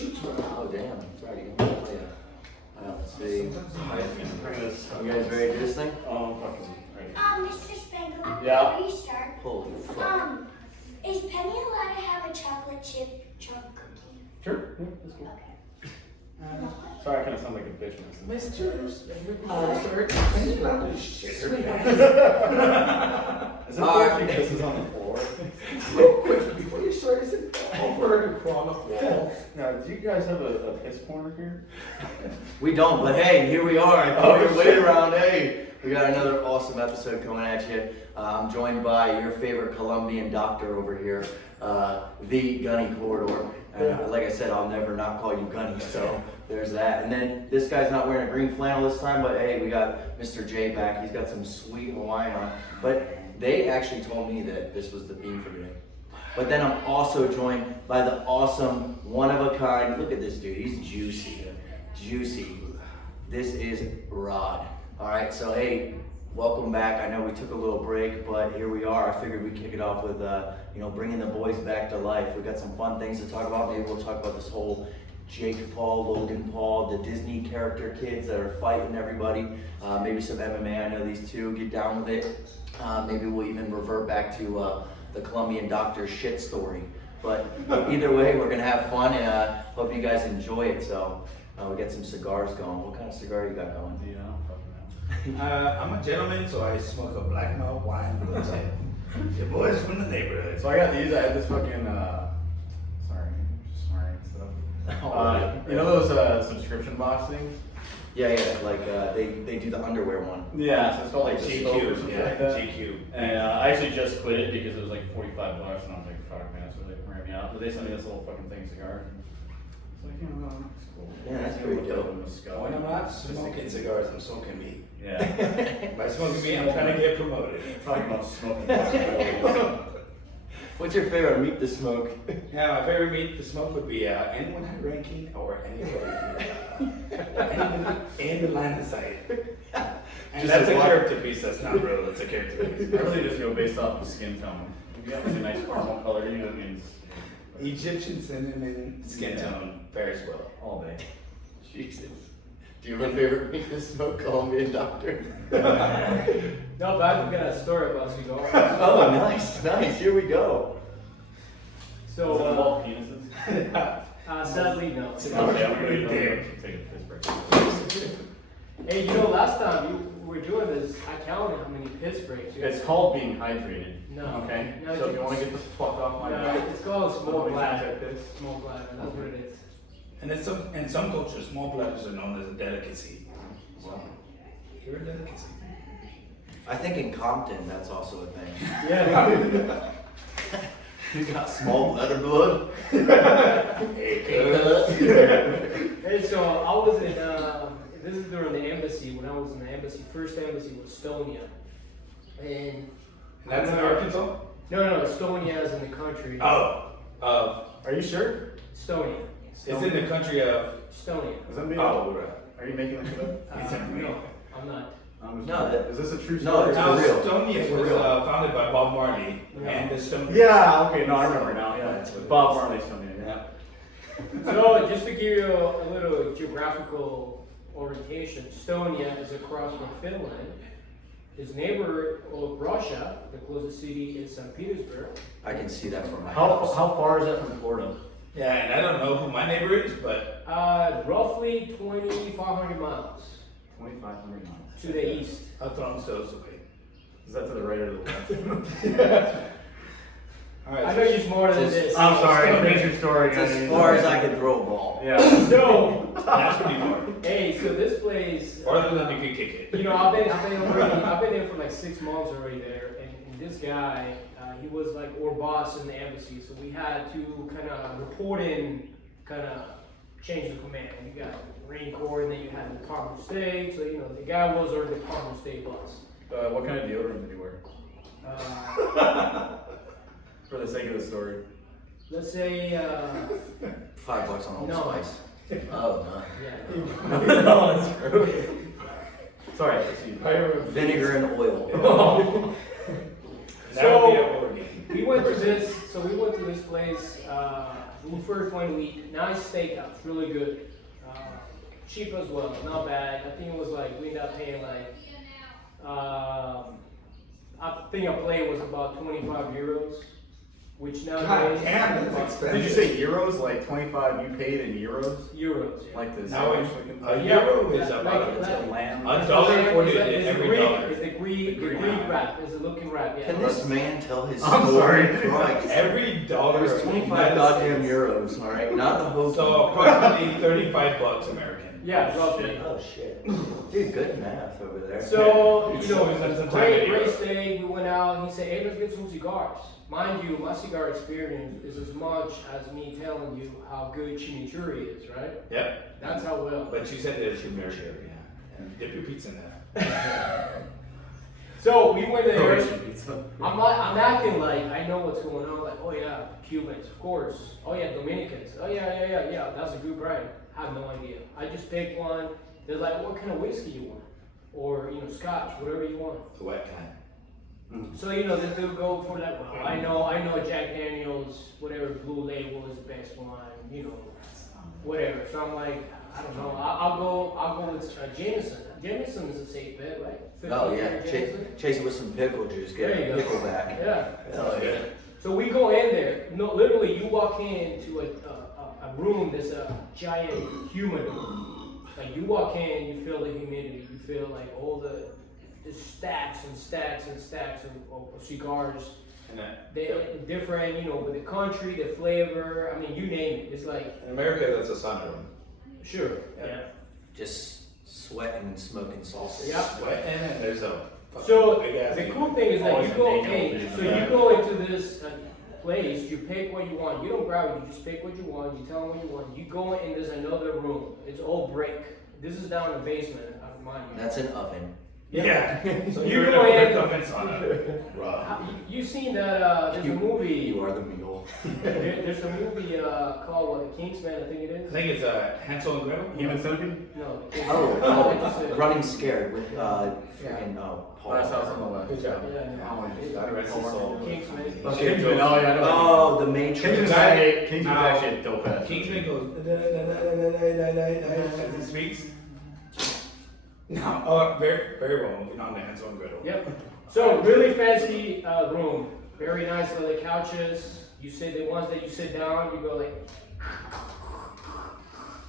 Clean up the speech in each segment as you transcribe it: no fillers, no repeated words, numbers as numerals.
Oh damn, it's already going. Yeah. Let's see. You guys ready to do this thing? Oh, fucking ready. Mr. Spangler, Yeah. before you start, Holy fuck. is Penny allowed to have a chocolate chip chunk cookie? Sure. Yeah, that's cool. Okay. Sorry, I kind of sound like a bitch. Mr. Spangler, can you not do shit? Is it the this is on the floor? Real quick, before you start, is it over her to crawl up walls? Now, do you guys have a piss corner here? We don't, but hey, here we are. I thought you were waiting around. Hey, we got another awesome episode coming at you. I'm joined by your favorite Colombian doctor over here, the Gunny Corridor. Like I said, I'll never not call you Gunny, so there's that. And then this guy's not wearing a green flannel this time, but hey, we got Mr. J back. He's got some sweet Hawaiian on. But they actually told me that this was the theme for today. But then I'm also joined by the awesome, one-of-a-kind, look at this dude, he's juicy. Juicy. This is Rod. All right, so hey, welcome back. I know we took a little break, but here we are. I figured we'd kick it off with, bringing the boys back to life. We got some fun things to talk about. Maybe we'll talk about this whole Jake Paul, Logan Paul, the Disney character kids that are fighting everybody. Maybe some MMA. I know these two. Get down with it. Maybe we'll even revert back to the Colombian doctor shit story. But either way, we're gonna have fun, and hope you guys enjoy it. So we get some cigars going. What kind of cigar you got going? You know, I'm a gentleman, so I smoke a black malt wine with it. Your boys from the neighborhood. so I got these. I had this fucking. Sorry, just swearing and stuff. You know those subscription box things? Yeah, like they do the underwear one. Yeah, so it's called like the Scope or GQ, something yeah, like that. GQ. And I actually just quit it because it was like $45, and I was like, fuck, man, that's really wearing me out. But they sent me this little fucking thing cigar. It's like, it's cool. Yeah, that's pretty dope. When I'm not smoking cigars, I'm smoking meat. Yeah. By smoking meat, I'm trying to get promoted. Talking about smoking. What's your favorite meat to smoke? Yeah, my favorite meat to smoke would be anyone high ranking or anybody in the line of sight. And that's a character piece, that's not real, it's a character piece. I really just go based off of skin tone. If you have like a nice caramel color, you know what it means. Egyptian cinnamon skin tone fares well. All day. Jesus. Do you have a favorite meat to smoke, Colombian doctor? No, but I've got a story about cigars. Oh, nice. Here we go. So, So, involve penises? sadly, no. Okay, I'm going to take a piss break. Hey, last time we were doing this, I counted how many piss breaks. It's called being hydrated. No. Okay? No, So if you want to get the fuck off my No, back. it's called small bladder. Like this. Small bladder, that's what it is. And in some cultures, small bladders are known as a delicacy. So, you're a delicacy. I think in Compton, that's also a thing. Yeah. You got small letter blood? Hey, so I was in, this is during the embassy, when I was in the embassy, first embassy was Estonia. And That's in Arkansas? No, Estonia is in the country. Are you sure? Estonia. It's in the country of. Estonia. Is that me? Oh, right. Are you making this up? No, I'm not. Is this a true No, story? it's Now, for real. Estonia For was real. founded by Bob Marley Yeah. and the Stone. Yeah, okay, no, I remember now. Yeah, That's what it Bob is. Marley's something. Yeah. Yeah. So, just to give you a little geographical orientation, Estonia is across from Finland. His neighbor of Russia, the closest city is St. Petersburg. I can see that from my How house. far is that from Florida? Yeah, and I don't know who my neighbor is, but Roughly 2,500 miles 2,500 miles. to the east. I'll throw stones away. Is that to the right or the left? All right. I know you're smarter than this. I'm sorry, finish your story. It's as far as I can throw a ball. Yeah. So, That's pretty far. hey, so this place, Farther than you can kick it. I've been there for like 6 months already there, and this guy, he was like our boss in the embassy, so we had to kind of report in, kind of change the command. You got Marine Corps, and then you had the Department of State, so the guy was our Department of State boss. What kind of deodorant did you wear? For the sake of the story. Let's say, $5 on Old No. Spice. Oh, no. yeah. No, that's true. Sorry, proceed. Vinegar and oil. That would be a orgy. We went to this place, we first went to eat. Nice steakhouse, really good. Cheap as well, not bad. I think it was like, we ended up paying like, I think a plate was about 25 euros, which God nowadays. damn, that's expensive. Did you say euros? Like 25 you paid in euros? Euros, yeah. Like this? Now a Yeah, euro is like- about like- It's a lamb. a dollar for It's every Greek, dollar. it's the Greek wrap, it's the looking wrap, yeah. Can this man tell his I'm story? sorry. Christ. Every dollar. There's in the 25 United goddamn States. euros, alright? Not the whole. So approximately $35 American. Yeah, roughly. Oh shit. Dude, good math over there. So, It's you know, always been some time great, in great Europe. steak, we went out, he said, hey, let's get some cigars. Mind you, my cigar experience is as much as me telling you how good chimichurri is, right? Yep. That's how well. But you said that it's your fair share, yeah. And dip your pizza in there. So we went there, Croatian pizza. I'm acting like I know what's going on, like, oh yeah, Cubans, of course. Oh yeah, Dominicans. Oh yeah, that's a good brand. I have no idea. I just picked one. They're like, what kind of whiskey you want? Or, you know, scotch, whatever you want. The wet kind. So, you know, they do go for that. Well, I know Jack Daniels, whatever Blue Label is the best one, you know, whatever. So I'm like, I don't know. I'll go with Jameson. Jameson is a safe bet, right? Oh yeah, 15 chase, Jameson. chase it with some pickle juice, get There you a go. pickle back. Yeah. Hell yeah. So we go in there. No, literally, you walk into a room that's a giant human room. Like you walk in, you feel the humidity. You feel like all the stacks and stacks and stacks of cigars. And that, They different, you know, with the country, the flavor. I mean, you name it. It's like in America, that's a sauna room. sure. Yeah. Yeah. Just sweating and smoking salsa. Yeah. Wet and there's a So big ass the thing. cool thing is that Always you a go big in, old so dude. you go into this place, you pick what you want. You don't grab it, you just pick what you want. You tell them what you want. You go in, there's another room. It's all brick. This is down in the basement, mind you. That's an oven. Yeah. So You you're go in- in a brick oven sauna. Raw. You seen that? There's a movie. You are the meal. There's a movie called what, Kingsman, I think it I is. think it's Hansel and Gretel. Human centipede? No. Oh, Running Scared with freaking Paul. Last house on the left. Good job. Yeah. God rest his soul. Kingsman. Okay, Kingsman, oh yeah, I know. Oh, the Matrix. Kingsman's actually a dope ass. Kingsman goes as he speaks. No, very, very well. Moving on to Hansel and Gretel. Yep. So really fancy room. Very nice leather couches. You sit the ones that you sit down, you go like,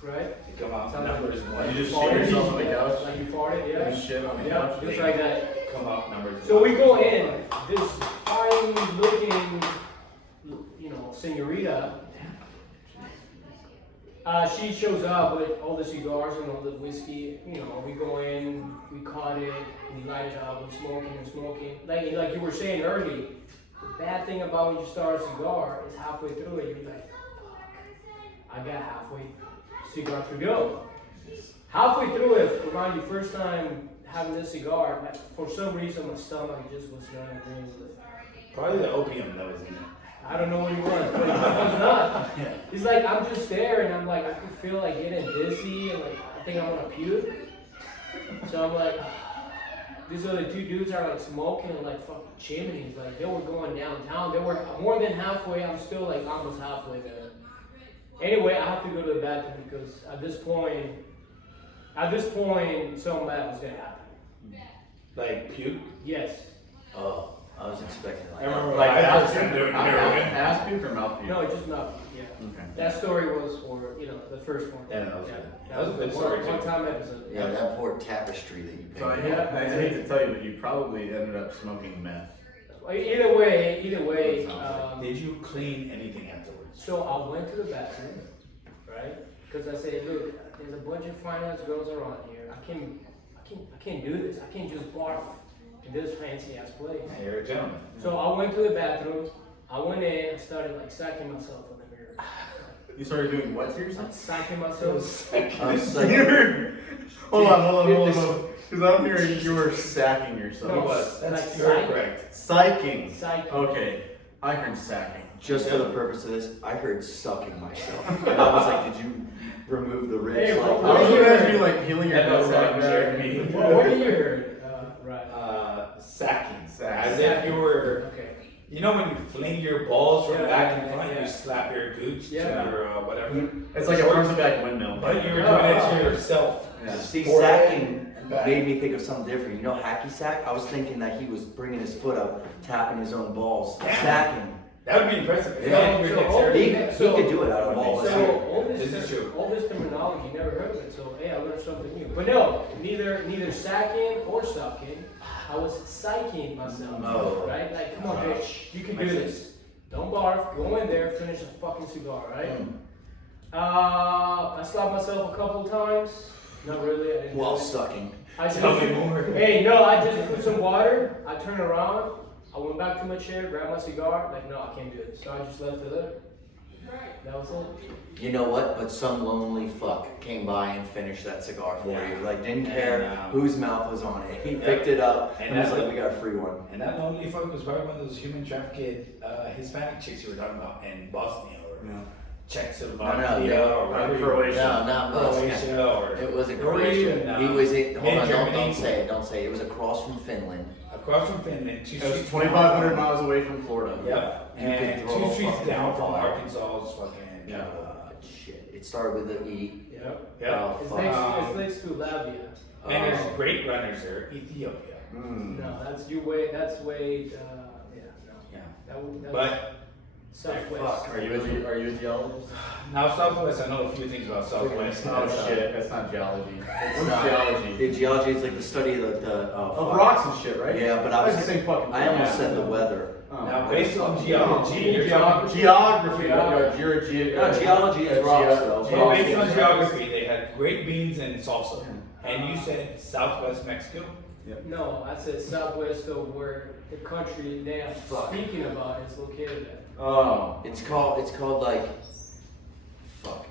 right? You come out Sounds numbers You one. just shit yourself on the couch? Like you farted, You yeah. shit on the Yeah, couch? just like that. Come out numbers. So we go in. This fine looking, you know, senorita. She shows up with all the cigars and all the whiskey. You know, we go in, we cut it, we light it up, we're smoking and smoking. Like you were saying earlier, the bad thing about when you start a cigar is halfway through it, you're like, I got halfway cigar to go. Halfway through it, around your first time having this cigar, like, for some reason my stomach just was not agreeing with it. Probably the opium that was in it. I don't know what it was, but it was not. It's like I'm just there and I'm like, I can feel like getting dizzy and like I think I'm gonna puke. So I'm like, these other two dudes are like smoking and like fucking chimneys. Like they were going downtown. They were more than halfway. I'm still like almost halfway there. Anyway, I have to go to the bathroom because at this point, something bad was gonna happen. Like puke. Yes. Oh, I was expecting I like remember Like I ass first puke? time doing heroin. Ass puke or mouth puke? No, just not. Yeah. Okay. That story was for, you know, the first one. Yeah, that was good. That That was a good story, too. One time episode. yeah, that poor tapestry that you So I painted. hate to tell you, but you probably ended up smoking meth. Either way, Did you clean anything afterwards? so I went to the bathroom, right? Because I said, look, there's a bunch of finance girls around here. I can't do this. I can't just barf in this fancy ass place. Yeah, you're a gentleman. So I went to the bathroom. I went in and started like psyching myself in the mirror. You started doing what to yourself? Psyching myself. I was like, Hold on. Because I'm hearing you were sacking yourself. No. Was. That's Like you're psych. correct. Psyching. Psyching. Okay. I heard sacking. just for the purpose of this, I heard sucking myself. And I was like, did you remove the ribs? Hey, like, what- I was what- imagining like healing your That was nutsack wrong, there. Jeremy. What did you heard? Right. Sacking. Sacking. As if you were, Okay. you know when you fling your balls from Yeah, back yeah, and front, yeah. you slap your gooch Yeah. to your whatever. It's like a front back windmill. But you were doing it to yourself. Yeah. See, Forward sacking and back. made me think of something different. You know, hacky sack? I was thinking that he was bringing his foot up, tapping his own balls, sacking. That would be impressive. Yeah. Your So dexterity. He could do it out of all of us So here. This is true. all this terminology, never heard of it. So hey, I learned something new. But no, neither sacking or sucking. I was psyching myself. Oh. Right? Like, come on, bitch, you can do this. Don't barf. Go in there, finish a fucking cigar, right? I slapped myself a couple times. Not really. I didn't. While do it. sucking. I just, Tell me more. hey, no, I just put some water. I turned around. I went back to my chair, grabbed my cigar. Like, no, I can't do it. So I just left it there. That was it. You know what? But some lonely fuck came by and finished that cigar for Yeah. you. Like, didn't And, care whose mouth was on it. He picked it up and was like, we got a free one. And that lonely fuck was probably one of those human trafficked Hispanic chicks you were talking about in Bosnia or Czechoslovakia No, or wherever you were. Croatia. No, not Bosnia. Croatia or It wasn't Where were you Croatia. in, He was in, hold on, Germany? don't say it, don't say it. It was across from Finland. across from Finland, 2 It was streets 2,500 miles away from Florida. Yep. You And could throw 2 a streets fucking down from fire. Arkansas's fucking capital. Shit. It started with an E. Yep. Yep. Oh, It's fuck. next to Labia. And there's great runners there, Ethiopia. Mm. No, that's way, yeah, no. Yeah. That was But Southwest. Fuck. Are you a geologist? now Southwest, I know a few things about Southwest. Oh shit, that's not geology. It's What's not. geology? The geology is like the study of the Of fuck. rocks and shit, right? Yeah, but I That's was the same fucking I almost thing. said the weather. Oh. Now, based on geology, you're Geography. Geography. Geography. Geology is rocks, though. So based on geography, they had great beans and salsa. And you said Southwest Mexico? No, I said Southwest of where the country they are speaking about is located at. Oh. It's called like fuck.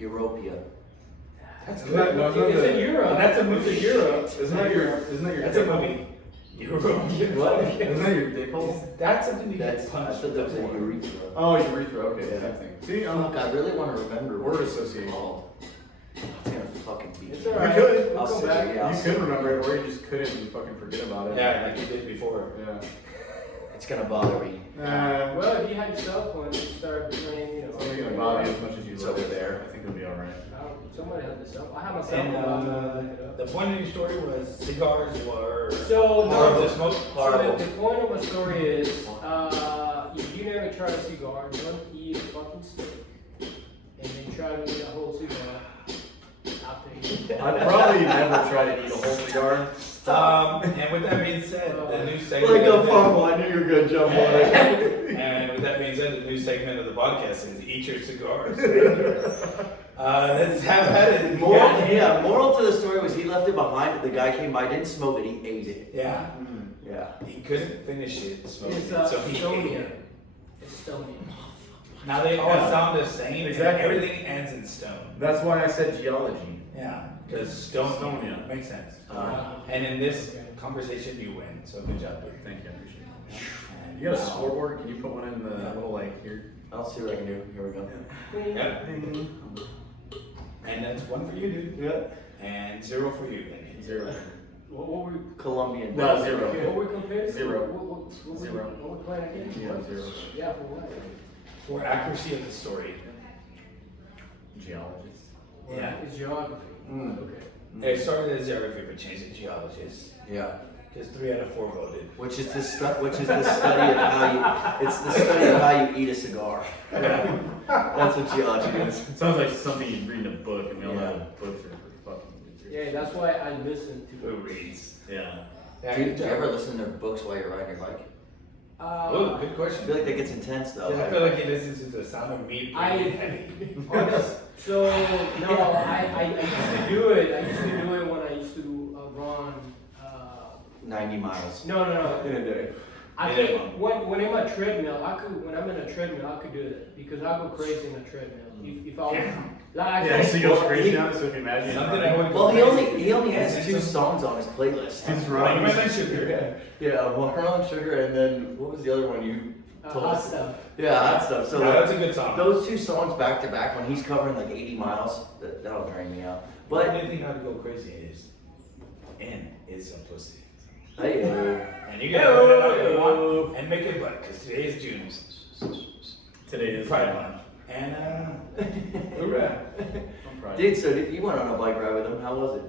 Europia. That's Isn't that- no, It's no, in no. Europe. And that's a movie. Europe. Isn't that your That's a movie. Europe. What? Isn't that your dick hole? That's something you That's get I punched thought that was a with. urethra. Oh, urethra. Okay, Yeah. same thing. See, Fuck, I really want to remember what Word it's association. called. It's gonna fucking be. It's You alright. could. We'll I'll come sit back. here, yeah. You could remember it, or you just couldn't and fucking forget about it. Yeah, like you did before. Yeah. It's gonna bother me. Well, if you had your cell phone, you start playing, you know. It's only gonna bother you as much as you It's love over it. there. I think it'll be alright. Somebody had the cell phone. I have my cell And phone. the point of your story was cigars were So, more no, of the smoke. Horrible. So the point of my story is, if you never try a cigar, don't eat a fucking stick, and then try to eat a whole cigar after you. I'd probably never try to eat a whole cigar. And with that being said, the new segment. Like a fumble, I knew you were gonna jump on it. And with that being said, the new segment of the podcast is Eat Your Cigars. Let's have at it. Moral to the story was he left it behind. The guy came by, didn't smoke it, he ate it. Yeah. Yeah. He couldn't finish it, smoking It's it, so he ate Estonian. it. Estonian. Now they all Yeah. sound the same, Exactly. and everything ends in stone. That's why I said geology. Yeah, because stone Estonia. makes sense. Uh, And in this conversation, you win, so good job, dude. Thank you, I appreciate it. And, You got a scoreboard? Can you put one in the little like here? I'll see what I can do. Here we go. Yep. And that's 1 for you, dude. Yeah. And 0 for you. Then. 0. What were we? Colombian. No, 0. What were we comparing? 0. What 0. What we playing again? Yeah, 0. Yeah, for what? For accuracy of the story. Geologist. Yeah. It's geography. Mm. Okay. They started as geography, but changed to geologist. Yeah. Because 3 out of 4 voted. Which is the study of how you. It's the study of how you eat a cigar. That's what geology is. It sounds like something you'd read in a book, and we all Yeah. know books are for fucking losers. Yeah, that's why I listen to. Who reads? Yeah. Yeah, Do you good job. ever listen to books while you're riding your bike? Oh, good I question. feel like that gets intense though. I feel like he listens to the sound of meat breathing heavy. So no, I used to do it. I used to do it when I used to run. 90 miles. No. In a day. I think when I'm a treadmill, when I'm in a treadmill, I could do it because I go crazy in a treadmill. If I was, like, Yeah, so he goes crazy on it, so if you imagine. Something I would Well, he only has 2 songs on his playlist. He's Running running. with sugar. Yeah, Watermelon Sugar, and then what was the other one you told hot us? stuff. Yeah, hot stuff. So No, like, that's a good song. those 2 songs back to back when he's covering like 80 miles, that'll drain me out. But the But only thing how to go crazy is, and it's a pussy. hey, And you gotta put it out there and make it butt, because today is June. Today is Pride Month. And hoorah. I'm proud. Dude, so you went on a bike ride with him. How was it?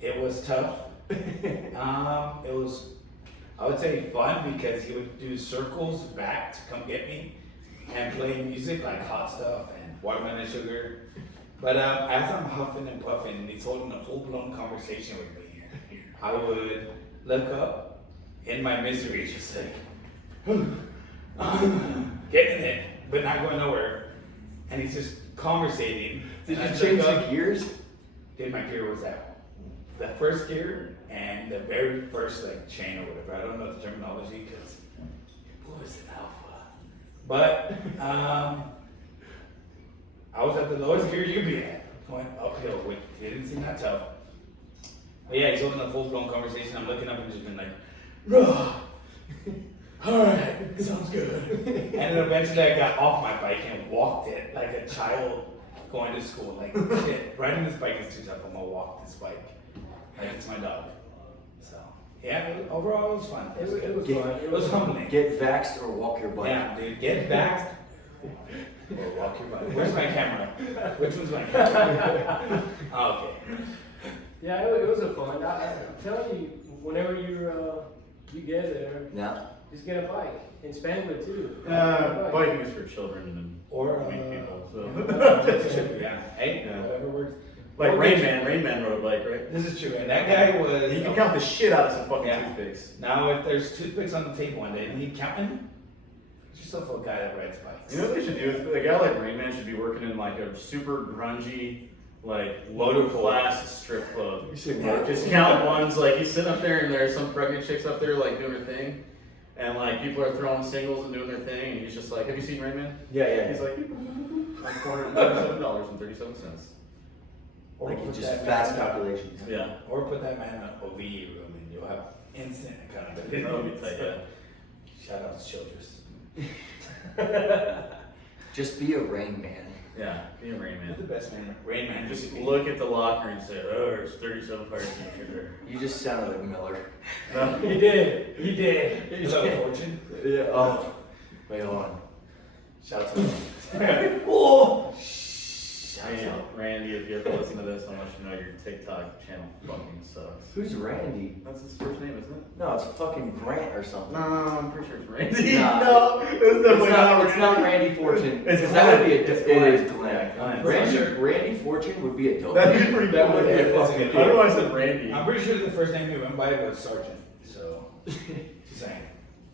It was tough. It was, I would say, fun because he would do circles back to come get me and play music like Hot Stuff and Watermelon Sugar. But as I'm huffing and puffing and he's holding a full-blown conversation with me, I would look up in my misery, just like, getting it, but not going nowhere. And he's just conversating. Did And you I change look the up, gears? Dude, my gear was out. The first gear and the very first like chain or whatever. I don't know the terminology because it was an alpha. But I was at the lowest gear you could be at. Went uphill, which didn't seem that tough. But yeah, he's holding a full-blown conversation. I'm looking up and just been like, "Rah, all right, sounds good." And then eventually I got off my bike and walked it like a child going to school. Like, shit, riding this bike is too tough. I'm gonna walk this bike like it's my dog. So yeah, overall it was fun. It was good. fun. It was humbling. Get vaxxed or walk your bike. Yeah, dude, get back or walk your bike. Where's my camera? Which one's my camera? Oh, okay. Yeah, it was a fun. I'm telling you, whenever you get there, Yeah. just get a bike and spend it too. Biking is for children and Or weak people. So. That's true, yeah. Hey, Yeah. whatever works. Like Or Rain did Man. Rain Man rode a bike, right? This is true, and that guy was. He can count the shit out of some fucking Yeah. toothpicks. Now, if there's toothpicks on the table one day and he counting, he's just a guy that rides bikes. You know what they should do? Is a guy like Rain Man should be working in like a super grungy, like low class strip club. You should Yeah. Just count ones. Like he's sitting up there and there's some pregnant chicks up there like doing her thing, and like people are throwing singles and doing their thing, and he's just like, "Have you seen Rain Man?" Yeah. He's like, $437.37. Or Like put just that fast man- calculations. Yeah. Or put that man in an OVE room and you'll have instant accountability. That would be tight, yeah. Shout out to Childress. Just be a Rain Man. Yeah, be a Rain You're Man. the best man, Rain Man. Just look at the locker and say, "Oh, there's 37 fires in sugar." You just sounded like Miller. You did. You did. Is that a fortune? Yeah. Oh. Wait, hold on. Shout out to Oh. Hey, Randy, if you ever listen to this, I want you to know your TikTok channel fucking sucks. Who's Randy? That's his first name, isn't it? No, it's fucking Grant or something. No, I'm pretty sure it's Randy. Nah. No, it's definitely It's not Randy Fortune. It's Because that would be a Glenn. it It's is Glenn. Glenn. Yeah, Glenn. Randy Fortune would be a dope. That'd be pretty That cool. would be a I fucking don't know why I said Randy. I'm pretty sure the first name he went by was Sergeant. So, just saying.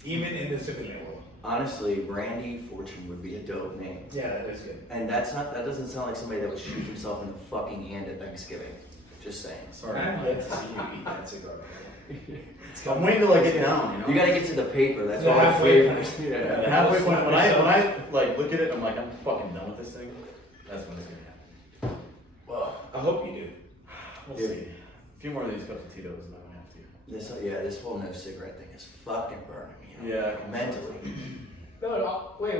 Even in the civilian world. Honestly, Randy Fortune would be a dope name. Yeah, that is good. And that doesn't sound like somebody that would shoot himself in the fucking hand at Thanksgiving. Just saying. Sorry. I'm glad to see you eat that cigar. I'm waiting till I get down, you know? You gotta get to the paper. That's The one of my halfway favorites. point. Yeah. The halfway point, when I like look at it, I'm like, I'm fucking done with this thing. That's when it's gonna happen. Well, I hope you do. We'll Dude. see. A few more of these cups of Tito's and I'm gonna have to. This whole no cigarette thing is fucking burning me. Yeah. Mentally. No, wait.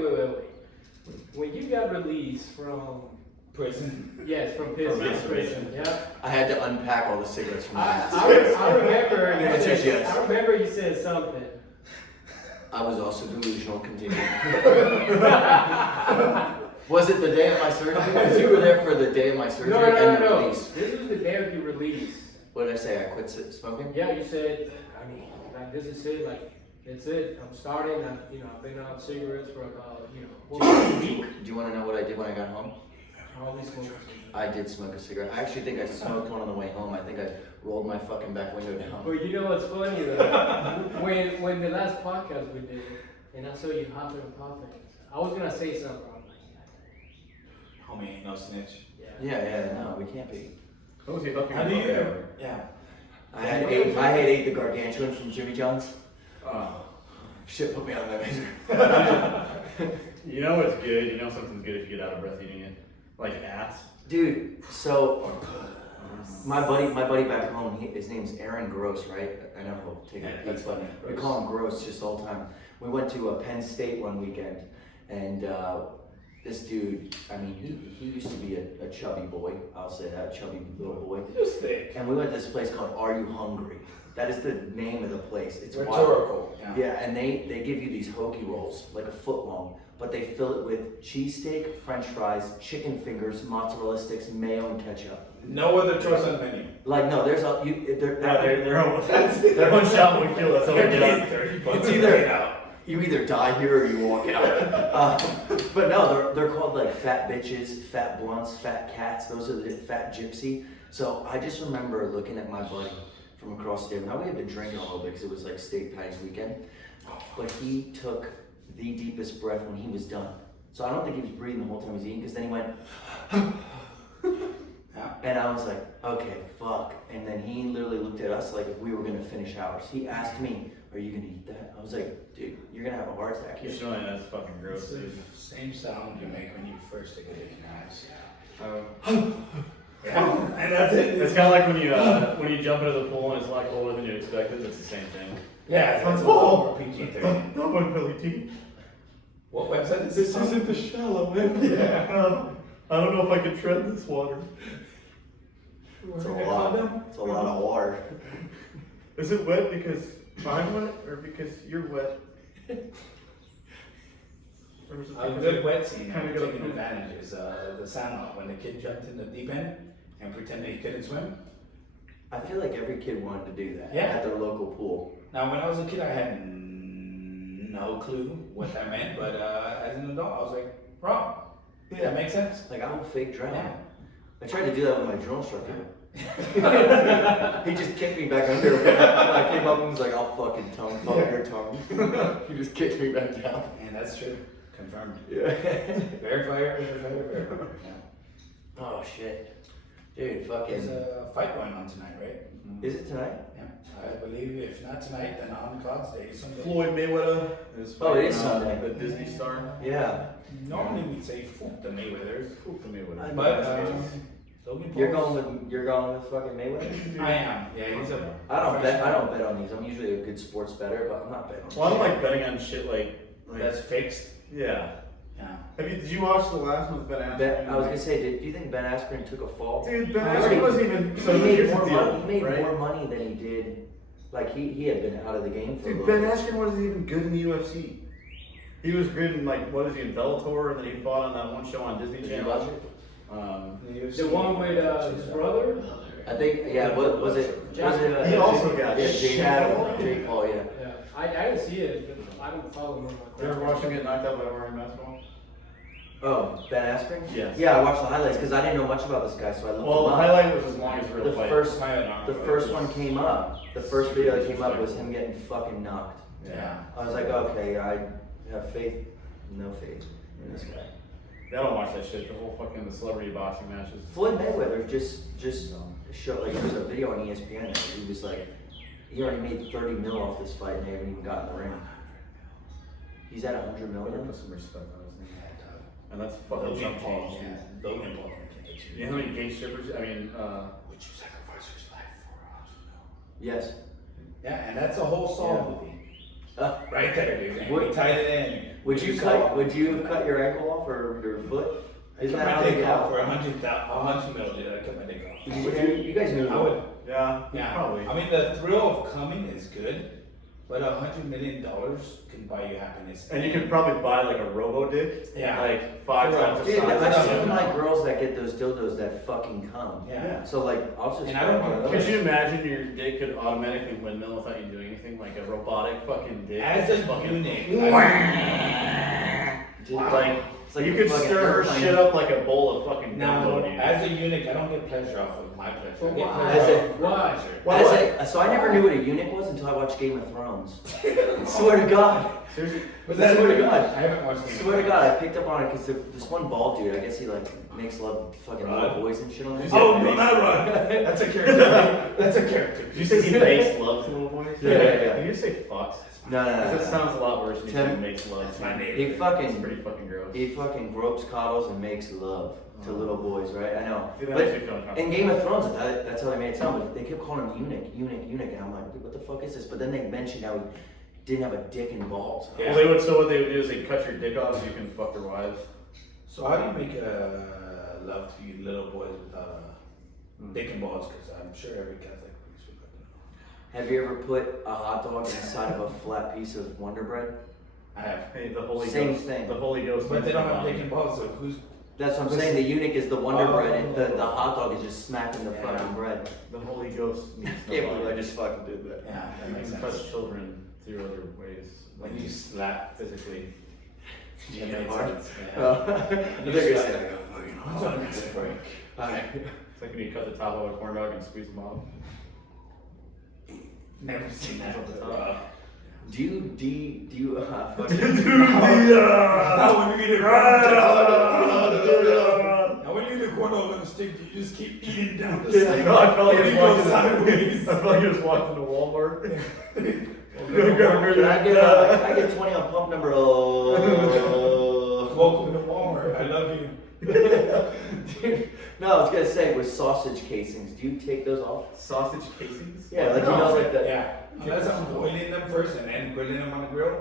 When you got released from, Prison. yes, from prison, masturbation. yeah. I had to unpack all the cigarettes from my ass. I remember you Answer is said, yes. I remember you said something. I was also delusional. Continue. Was it the day of my surgery? Because you were there for the day of my surgery and the release. This was the day of your release. What did I say? I quit smoking? Yeah, you said, I mean, like this is it, like that's it. I'm starting. I've been out cigarettes for about, a week. Do you want to know what I did when I got home? Always smoking. I did smoke a cigarette. I actually think I smoked one on the way home. I think I rolled my fucking back window down. But you know what's funny though? when the last podcast we did, and I saw you hopping and popping, I was gonna say something. I'm like, Homie ain't no snitch. Yeah, no, we can't be. What was he talking How about? do you ever? Yeah. I had ate the gargantuan from Jimmy John's. Oh. Shit put me on that misery. You know what's good? You know something's good if you get out of breath eating it? Like ass. Dude, so my buddy back home, his name's Aaron Gross, right? I know he'll take it. That's funny. We call him Gross just all the time. We went to Penn State one weekend, and this dude, I mean, he used to be a chubby boy. I'll say that, chubby little boy. Just thick. And we went to this place called Are You Hungry? That is the name of the place. It's wild. Rhetorical. Yeah, and they give you these hoagie rolls, like a foot long, but they fill it with cheesesteak, French fries, chicken fingers, mozzarella sticks, mayo, and ketchup. No other choice on the menu. Like no, there's a They're one shot, one kill. That's all we get. It's either you either die here or you walk out. But no, they're called like fat bitches, fat blunts, fat cats. Those are the fat gypsy. So I just remember looking at my buddy from across the table. Now we had been drinking a little bit because it was like steak patties weekend. But he took the deepest breath when he was done. So I don't think he was breathing the whole time he was eating because then he went. And I was like, okay, fuck. And then he literally looked at us like if we were gonna finish ours. He asked me, are you gonna eat that? I was like, dude, you're gonna have a heart attack. You're showing that's fucking gross, dude. Same sound you make when you first take a dick in your ass. Yeah. And that's it. It's kind of like when you jump into the pool and it's a lot colder than you expected. It's the same thing. Yeah, that's all PG-13. No one Billy T. What website is This this on? isn't the shallow end. Yeah. I don't know if I can tread this water. It's a lot. It's a lot of water. Is it wet because I'm wet or because you're wet? Or is it A because good it- wet scene Kinda I'm gotta taking poop. advantage is the sandlot when the kid jumped in the deep end and pretended he couldn't swim. I feel like every kid wanted to do that Yeah. at their local pool. Now, when I was a kid, I had no clue what that meant, but as an adult, I was like, bro, that makes sense. Like I will fake drown. Yeah. I tried to do that with my drill instructor. He just kicked me back under. I came up and was like, I'll fucking tongue fuck your tongue. He just kicked me back down. And that's true. Confirmed. Yeah. Verify. Yeah. Oh shit. Dude, There's fucking. a fight going on tonight, right? Is it tonight? Yeah. I believe if not tonight, then on Cloud's Day, Sunday. Floyd Mayweather is Oh, it is fighting, Sunday. the Disney star. Yeah. Normally we'd say fuck the Mayweathers, Whoop the Mayweather. but Logan You're Paul's- going with fucking Mayweather? I am. Yeah, he's a. I don't bet on these. I'm usually a good sports bettor, but I'm not betting on Well, I don't shit. like betting on shit like That's fixed. yeah. Yeah. Did you watch the last one with Ben Askren? I was gonna say, do you think Ben Askren took a fall? Dude, Ben He Askren already- wasn't even. He So made here's the more deal, money. He made right? more money than he did. Like he had been out of the game for a Dude, little Ben bit. Askren wasn't even good in the UFC. He was good in like what is he in Bellator, and then he fought on that one show on Disney Did you Channel. watch it? The one with his brother? I think what was it? Was it? He also got yeah, shit. Jake Paul, yeah. Yeah. I didn't see it, but I don't follow him on my You ever watch him get knocked out by wearing basketball? Oh, Ben Askren? Yes. Yeah, I watched the highlights because I didn't know much about this guy, so I looked Well, him the up. highlight was as long as real The fight. first one came up. The first video that came up was him getting fucking knocked. Yeah. I was like, okay, I have faith, no faith in this guy. I don't watch that shit. The whole fucking the celebrity boxing matches. Floyd Mayweather just showed, like, there was a video on ESPN that he was like, he already made 30 mil off this fight and they haven't even gotten the ring. He's at 100 million. Put some respect on his name. And that's fucking Logan jump Paul. change. Yeah. Logan Paul. You know how many gay strippers? I mean, Would you sacrifice his life for us? Yes. Yeah, and that's a whole Saw movie. Right there, dude. And Would- we tied it in. Would you cut your ankle off or your foot? I Isn't cut that my how they dick get off out? for 100 mil, dude. I cut my dick off. You guys knew I would. yeah, Yeah. probably. I mean, the thrill of coming is good, but $100 million can buy you happiness. And you could probably buy like a robo dick. Yeah. Like 5 times the Dude, size. I've of seen that. like girls that get those dildos that fucking come. Yeah. So like, I'll just. And I don't fuck know. one of Could those. you imagine your dick could automatically windmill without you doing anything? Like a robotic fucking dick? As a fucking eunuch, Dude, Like, it's like you a could fucking stir her airplane. shit up like a bowl of fucking now, gumbo, dude. as a eunuch, I don't get pleasure off of my pleasure. I get Why? pleasure As a- off of your why? pleasure. Why? So I never knew what a eunuch was until I watched Game of Thrones. Swear to God. Seriously? Was that Swear to good? God. I haven't watched Game of Swear to Thrones. God, I picked up on it because this one bald dude, I guess he like makes love to fucking little Rod? boys and shit on there. Oh, no, not Rod. That's a character. That's a character. Did you say he makes love to little boys? Yeah, yeah, yeah. Did you say fucks? No. That sounds a lot worse when you say Tim- makes love. That's my name. He It's fucking pretty fucking gross. he fucking gropes, coddles, and makes love to little boys, right? I know. Dude, that But makes me feel in uncomfortable. Game of Thrones, that's how they made it sound. But they kept calling him eunuch, and I'm like, dude, what the fuck is this? But then they mentioned how he didn't have a dick and balls. Yeah. Well, what they would do is they'd cut your dick off so you can fuck their wives. So how do you make love to you little boys without dick and balls? Because I'm sure every Catholic priest would like to know. Have you ever put a hot dog inside of a flat piece of Wonder Bread? I have. Hey, the Holy Same Ghost. thing. The Holy Ghost. But they don't have needs bacon balls, so who's. That's what I'm saying. The eunuch is the Wonder Oh. Bread, and the hot dog is just smacking the Yeah. fucking bread. The Holy Ghost needs no Can't believe I body. just fucking did that. Yeah, that You makes can sense. touch children through other ways. When you slap. Physically. Yeah, Yeah, makes hard. sense. Oh. Yeah. I think I said What's on next break? Alright. It's like when you cut the top of a corn dog and squeeze them out. Never seen that. Do you fucking Now when you eat a corn dog, now when you eat a corn dog on a stick, you just keep eating down the side. No, I felt like It I goes was sideways. I felt like I just walked into Walmart. I get 20 on pump number. Welcome to Walmart. I love you. Dude, no, I was gonna say with sausage casings. Do you take those off? Sausage casings? Yeah, like you know, like the. Yeah. Unless I'm boiling them first and then grilling them on the grill,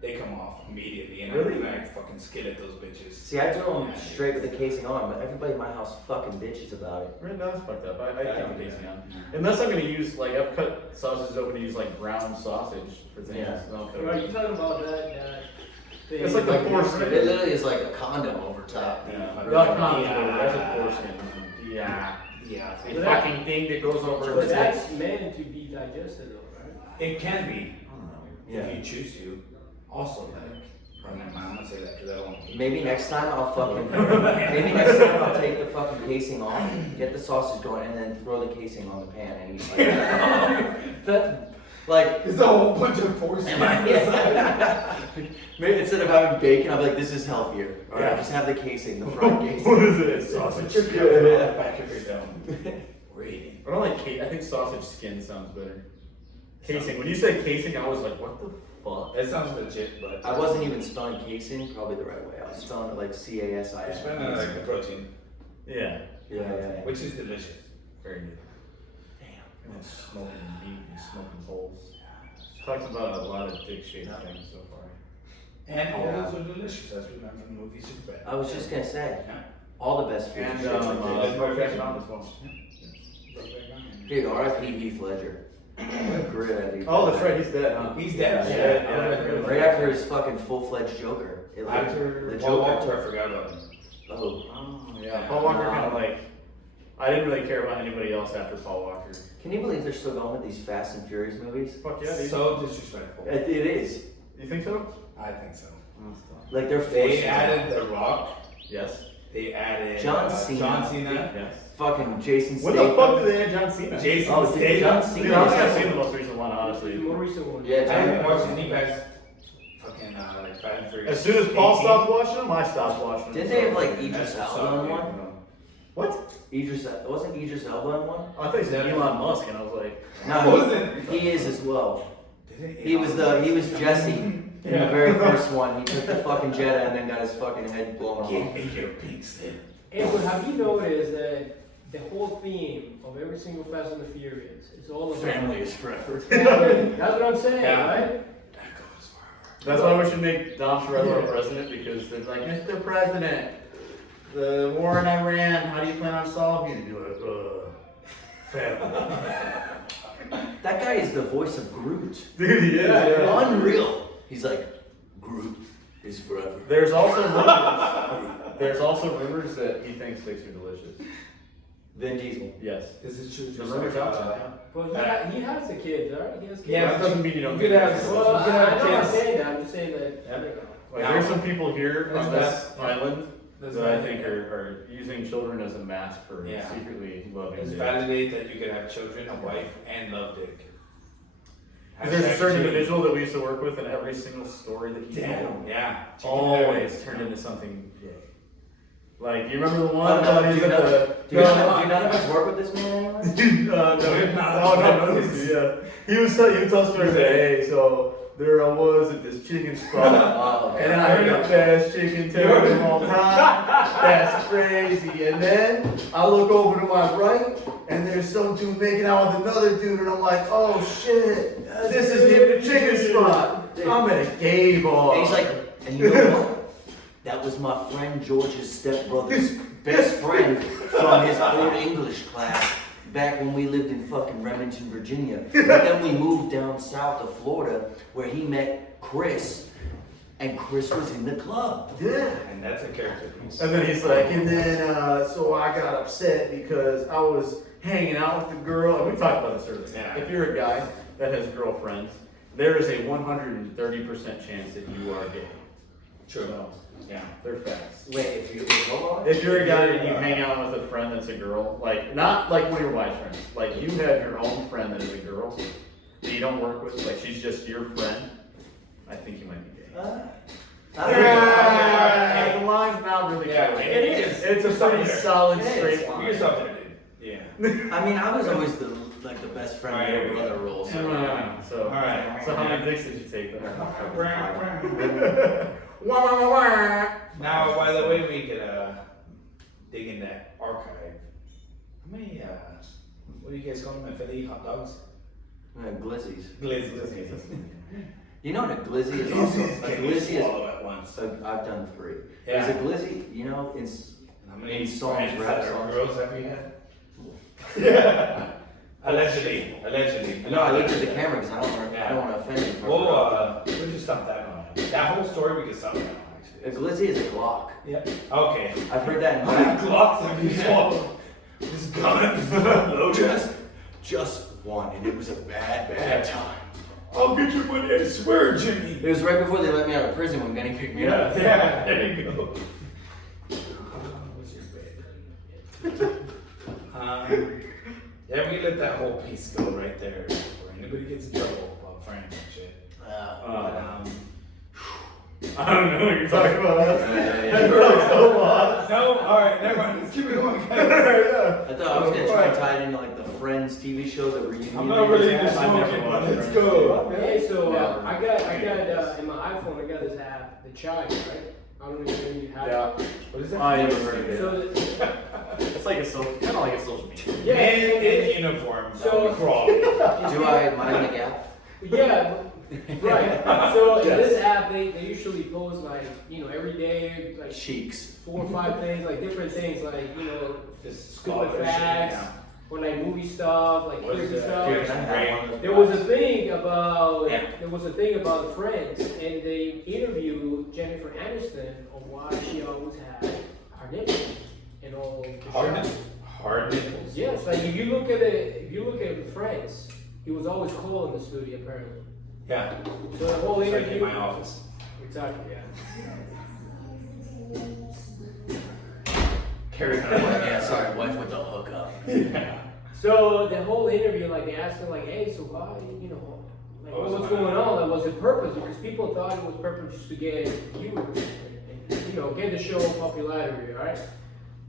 they come off immediately. And Really? I fucking skillet those bitches. See, I do them straight with the casing on, but everybody in my house fucking bitches about it. Right, no, that's fucked up. I Yeah, keep the casing yeah. on. Unless I'm gonna use, like, I've cut sausages open to use, like, ground sausage for things. Yeah. And I'll cut Are it. you talking about that thing? It's like the foreskin. It literally is like a condom over top. Yeah. Yeah. Not condom, that's a foreskin. Yeah. Yeah. The fucking thing that goes over But the that's meant to be digested though, right? It can be, Yeah. if you choose to. Also, like, I'm gonna say that because I don't want to. Maybe next time I'll fucking. Maybe next time I'll take the fucking casing off, get the sausage going, and then throw the casing on the pan and eat like that. That- like. It's a whole bunch of force. Yeah. Maybe instead of having bacon, I'm like, this is healthier. All right, Yeah. just have the casing, the fried casing. What is it? It's sausage. Sausage. Yeah. Back of your dome. We're eating. I don't like I think sausage skin sounds better. Casing. When you say casing, I was like, what the fuck? It sounds legit, but I wasn't even spelling casing probably the right way. I was spelling it like You're CASIN. spending like the protein, Yeah. Yeah. which is delicious. Very good. Damn. And then smoking meat and smoking holes. Talks about a lot of dick shaped things so far. And all Yeah. those are delicious, as we learned from the movie Superbad. I was just gonna say, Yeah. all the best food. And shit like this. Brokeback Mountain as well. Dude, R.I.P. Heath Ledger. Great idea. Oh, that's right. He's dead, huh? He's dead. Yeah. Right after his fucking full-fledged Joker. It like- After the Paul Joker. Walker, I forgot about him. Oh, Oh, yeah. Paul Walker kind of like. I didn't really care about anybody else after Paul Walker. can you believe they're still going with these Fast and Furious movies? Fuck yeah, dude. So disrespectful. It is. You think so? I think so. Like they're They forcing added The Rock. Yes. They added John Cena. John Cena. Yes. fucking Jason When Statham. the fuck did they add John Cena? Jason Oh, dude, Statham. John Cena. Dude, I don't think I've seen the most recent one, The honestly. more recent one. Yeah, I haven't John. watched any guys. Fucking like Fast and Furious. As soon as Paul 18. stopped watching them, I stopped watching them. Didn't they have like Idris That's Elba so on good. one? What? Wasn't Idris Elba on one? I thought you said Elon Musk, and I was like, No, Wasn't. he is as well. Did He was Jesse in the very first one. He took the fucking Jetta and then got his fucking head blown Give off. me your pink slip. Hey, but have you noticed that the whole theme of every single Fast and the Furious is all about is forever. Family. That's what I'm saying, Yeah. right? That goes forever. that's why we should make Dom Toretto our president, because they're like, Mr. President, the war in Iran, how do you plan on solving it? You're like, family. That guy is the voice of Groot. Dude, yeah. Unreal. He's like, Groot is forever. There's also rumors that he thinks steaks are delicious. Vin Diesel. Yes. This is true. The rumors out there. But he has the kids, right? He has kids. Yeah, That doesn't mean you don't could get have. it. Well, You could have I'm not kids. saying that. I'm just saying that. Yeah. Like, there's some people here on this Yeah. island Let's that I validate think are using children as a mask for Yeah. secretly loving Let's dick. validate that you could have children, a wife, and love dick. There's a certain Hashtag individual that we used to work with, and every single story that he Damn. told Yeah. always turned into something gay. Like, you remember the Oh, one? no, he's do at none the- do none of us work with this man anymore? Yeah. He would tell stories that, hey, so there I was at this chicken spot, Oh, and I heard the best chicken tender of all time. That's crazy. And then I look over to my right, and there's some dude making out with another dude, and I'm like, oh shit, this is the chicken spot. I'm at a gay bar. And he's like, and you know what? That was my friend George's stepbrother's best friend from his old English class back when we lived in fucking Remington, Virginia. But then we moved down south to Florida where he met Chris. and Chris was in the club. Yeah. And that's a character piece. And then he's like, and then, so I got upset because I was hanging out with the girl, and we talked about this earlier. Yeah. If you're a guy that has girlfriends, there is a 130% chance that you are gay. True. So, Yeah. they're facts. Wait, if If you're a guy and you hang out with a friend that's a girl, like, not like one of your wife's friends, like you have your own friend that is a girl that you don't work with, like she's just your friend, I think you might be gay. Yeah. The line's not really Yeah, clear. it is. It's a pretty Somewhere. solid It is. straight line. Figure something, dude. Yeah. I mean, I was always the best friend Right. in brother role. So. So, Alright. so how many dicks did you take then? Now, by the way, we could dig in that archive. How many, what do you guys call them in Philly? Hot dogs? Glizzies. Glizzies. You know what a glizzy is also? A Can you glizzy is. swallow at once? So I've done 3. Yeah. There's a glizzy, you know, in How many in songs, friends rap that are songs. girls have you had? Yeah. Allegedly. No, I looked at the camera because I don't want to offend you. We'll just stop that one. That whole story we can stop that one, A actually. glizzy is a Glock. Yeah. Okay. I've heard that in How many Glocks have you swallowed? This gun loaded. just one, and it was a bad time. I'll get your money, I swear, Jimmy. It was right before they let me out of prison when Benny picked me up. Yeah, there you go. What's your bed? Yeah, we let that whole piece go right there before anybody gets in trouble about friends and shit. But, I don't know what you're talking about. Yeah. That girl is so lost. no, alright, never mind, let's keep it going, guys. Yeah. I thought I was gonna try and tie it into like the Friends TV show that reunion. I'm not really into days. I've never smoking, watched but let's Friends. go. Hey, so Never. I got in my iPhone, I got this app, the Chime, right? I don't know if you have Yeah. it. What is that? I never heard of it. So, It's like a social, kind of like a social media. yeah, Man in uniform, So- crawl. Do I mind the gap? yeah, right. So in Yes. this app, they usually post like, every day, like Cheeks. 4 or 5 things, like different things, like, This stupid scholarship, facts, yeah. or like movie stuff, like What is crazy that? stuff. Dude, can I have one of those There was a boxes? thing about Yeah. Friends, and they interviewed Jennifer Aniston on why she always had her nipples and all. the Hard shots. nipples. Hard nipples. Yes, like if you look at Friends, it was always cold in the studio apparently. Yeah. So the whole It's like interview. in my office. Exactly, yeah. Carry on. Yeah, sorry, wife with the hookup. Yeah. So the whole interview, like they asked her, like, hey, so why, like What was what's going going on? on? Like, was it purpose? Because people thought it was purpose just to get you, and, get the show popularity, right?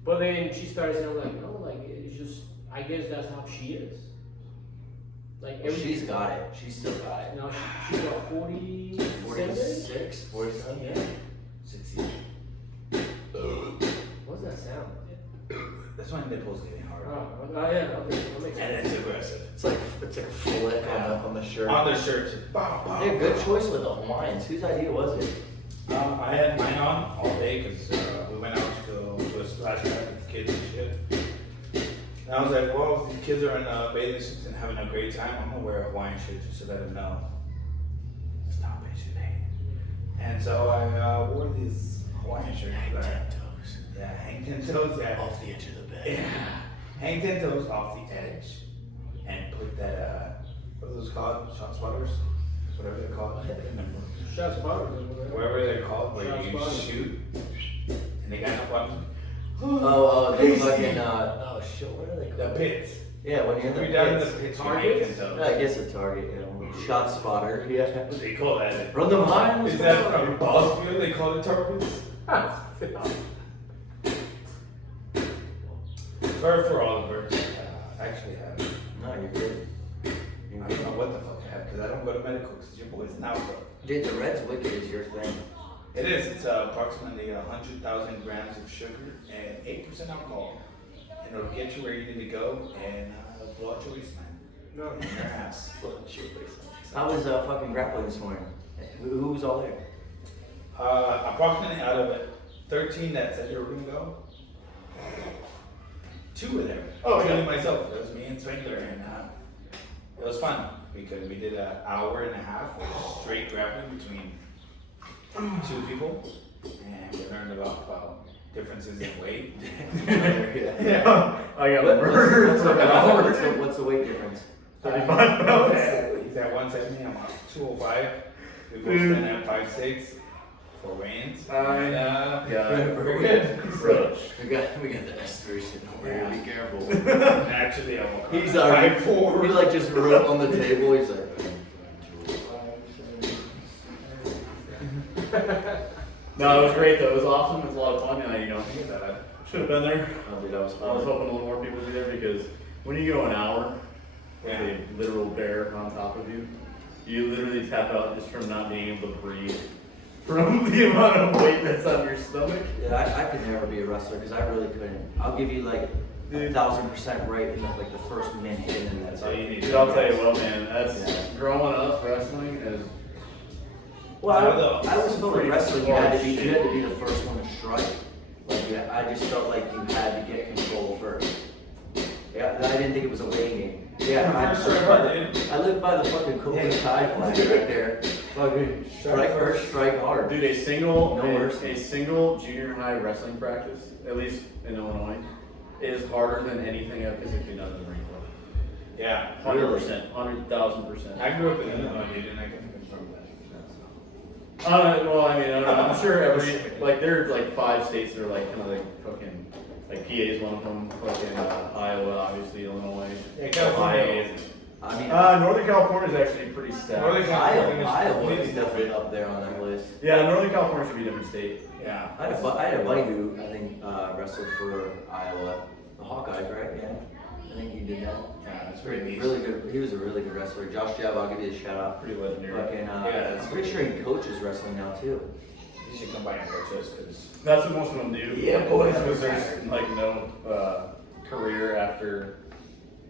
But then she started saying, like, no, like it's just, I guess that's how she is. Like She's got it. She's still got it. Now she's got 47. 46, 47? Yeah. 60. What's that sound? That's my nipples getting hard. Oh, yeah. Okay, that makes And sense. it's aggressive. It's like a flick on the shirt. On the shirt, just bow, bow. Yeah, good choice with the Hawaiians. Whose idea was it? I had mine on all day because we went out to go to a splash pad with the kids and shit. And I was like, well, if the kids are in bathing suits and having a great time, I'm gonna wear a Hawaiian shirt just to let them know. Stop Asian hate. And so I wore these Hawaiian shirts. Yeah, hang 10 toes, yeah. Off the edge of the bed. Yeah. Hang 10 toes off the edge and put that, what are those called? Shot spotters? Whatever they're called. I can't remember. Shots fired. Whatever they're called, where Shot you spotter. shoot and they got no button. They fucking, oh shit, what are they The called? pits. Yeah, when you're in If the you're down in pits. the pits, you Targets? hang 10 toes. Yeah, I guess a target, shot spotter, yeah. What do they call that? Run them high on the Is that spot. from Bosnia? They call it targets? Sorry for all the birds I actually have. No, you're good. I don't know what the fuck I have because I don't go to medical because your boy's an alpha. Dude, the Red's Wicked is your thing. It is. It's approximately 100,000 grams of sugar and 8% alcohol. And it'll get you where you need to go and blow out your waistline. No. In your ass. I was fucking grappling this morning. Who was all there? Approximately out of 13 that said they were going to go, 2 were there. Oh, yeah. Including myself. It was me and Spengler. And it was fun because we did an hour and a half of straight grappling between two people, and we learned about differences in weight. Yeah. I got What's murdered for an hour. what's the weight difference? 35 pounds. He's at 170, I'm at 205. We both Dude. stand at 5'6" for weigh-ins. Yeah. We're good. Crush. We got the S3 sitting over here. Be careful. Naturally, I'm He's 5'4". He like just wrote on the table. He's like. No, it was great though. It was awesome. It was a lot of fun. And I, should have been there. Oh, dude, that was I was fun. hoping a little more people would be there because when you go an hour with Yeah. a literal bear on top of you, you literally tap out just from not being able to breathe. From the amount of weight that's on your stomach. Yeah, I could never be a wrestler because I really couldn't. I'll give you like 1,000% right in like the first minute, and then that's So you need Dude, I'll tell you what, man. That's Yeah. growing up wrestling is. Well, Although, I always felt like pretty wrestling, you had to be shit. the first one to strike. Like, yeah, I just felt like you had to get control first. Yeah, I didn't think it was a waiting game. Yeah, I lived by the fucking Cobra Kai flag right there. Fucking strike first, strike hard. Dude, a single No mercy. a single junior high wrestling practice, at least in Illinois, is harder than anything I've physically done in the Marine Corps. Yeah. 100%, 100,000%. I grew up in Illinois, dude, and I can confirm that. Well, I mean, I don't know. I'm sure there's like 5 states that are like kind of like fucking, like PA is one of them, fucking Iowa, obviously, Illinois. Yeah, California Ohio. is. I mean, Northern California is actually pretty stacked. Northern California Iowa is is definitely up there on that list. Yeah, Northern California should be a different state. Yeah. I had a buddy who I think wrestled for Iowa, the Hawkeyes, right? Yeah, I think he did that. Yeah, it's pretty neat. Really good. He was a really good wrestler. Josh Jebb, I'll give you a shout out. Pretty legendary. Fucking, Yeah, I'm pretty sure he coaches wrestling now too. You should come by and coach us, because That's what most of them do. Yeah, boys. Because there's like no career after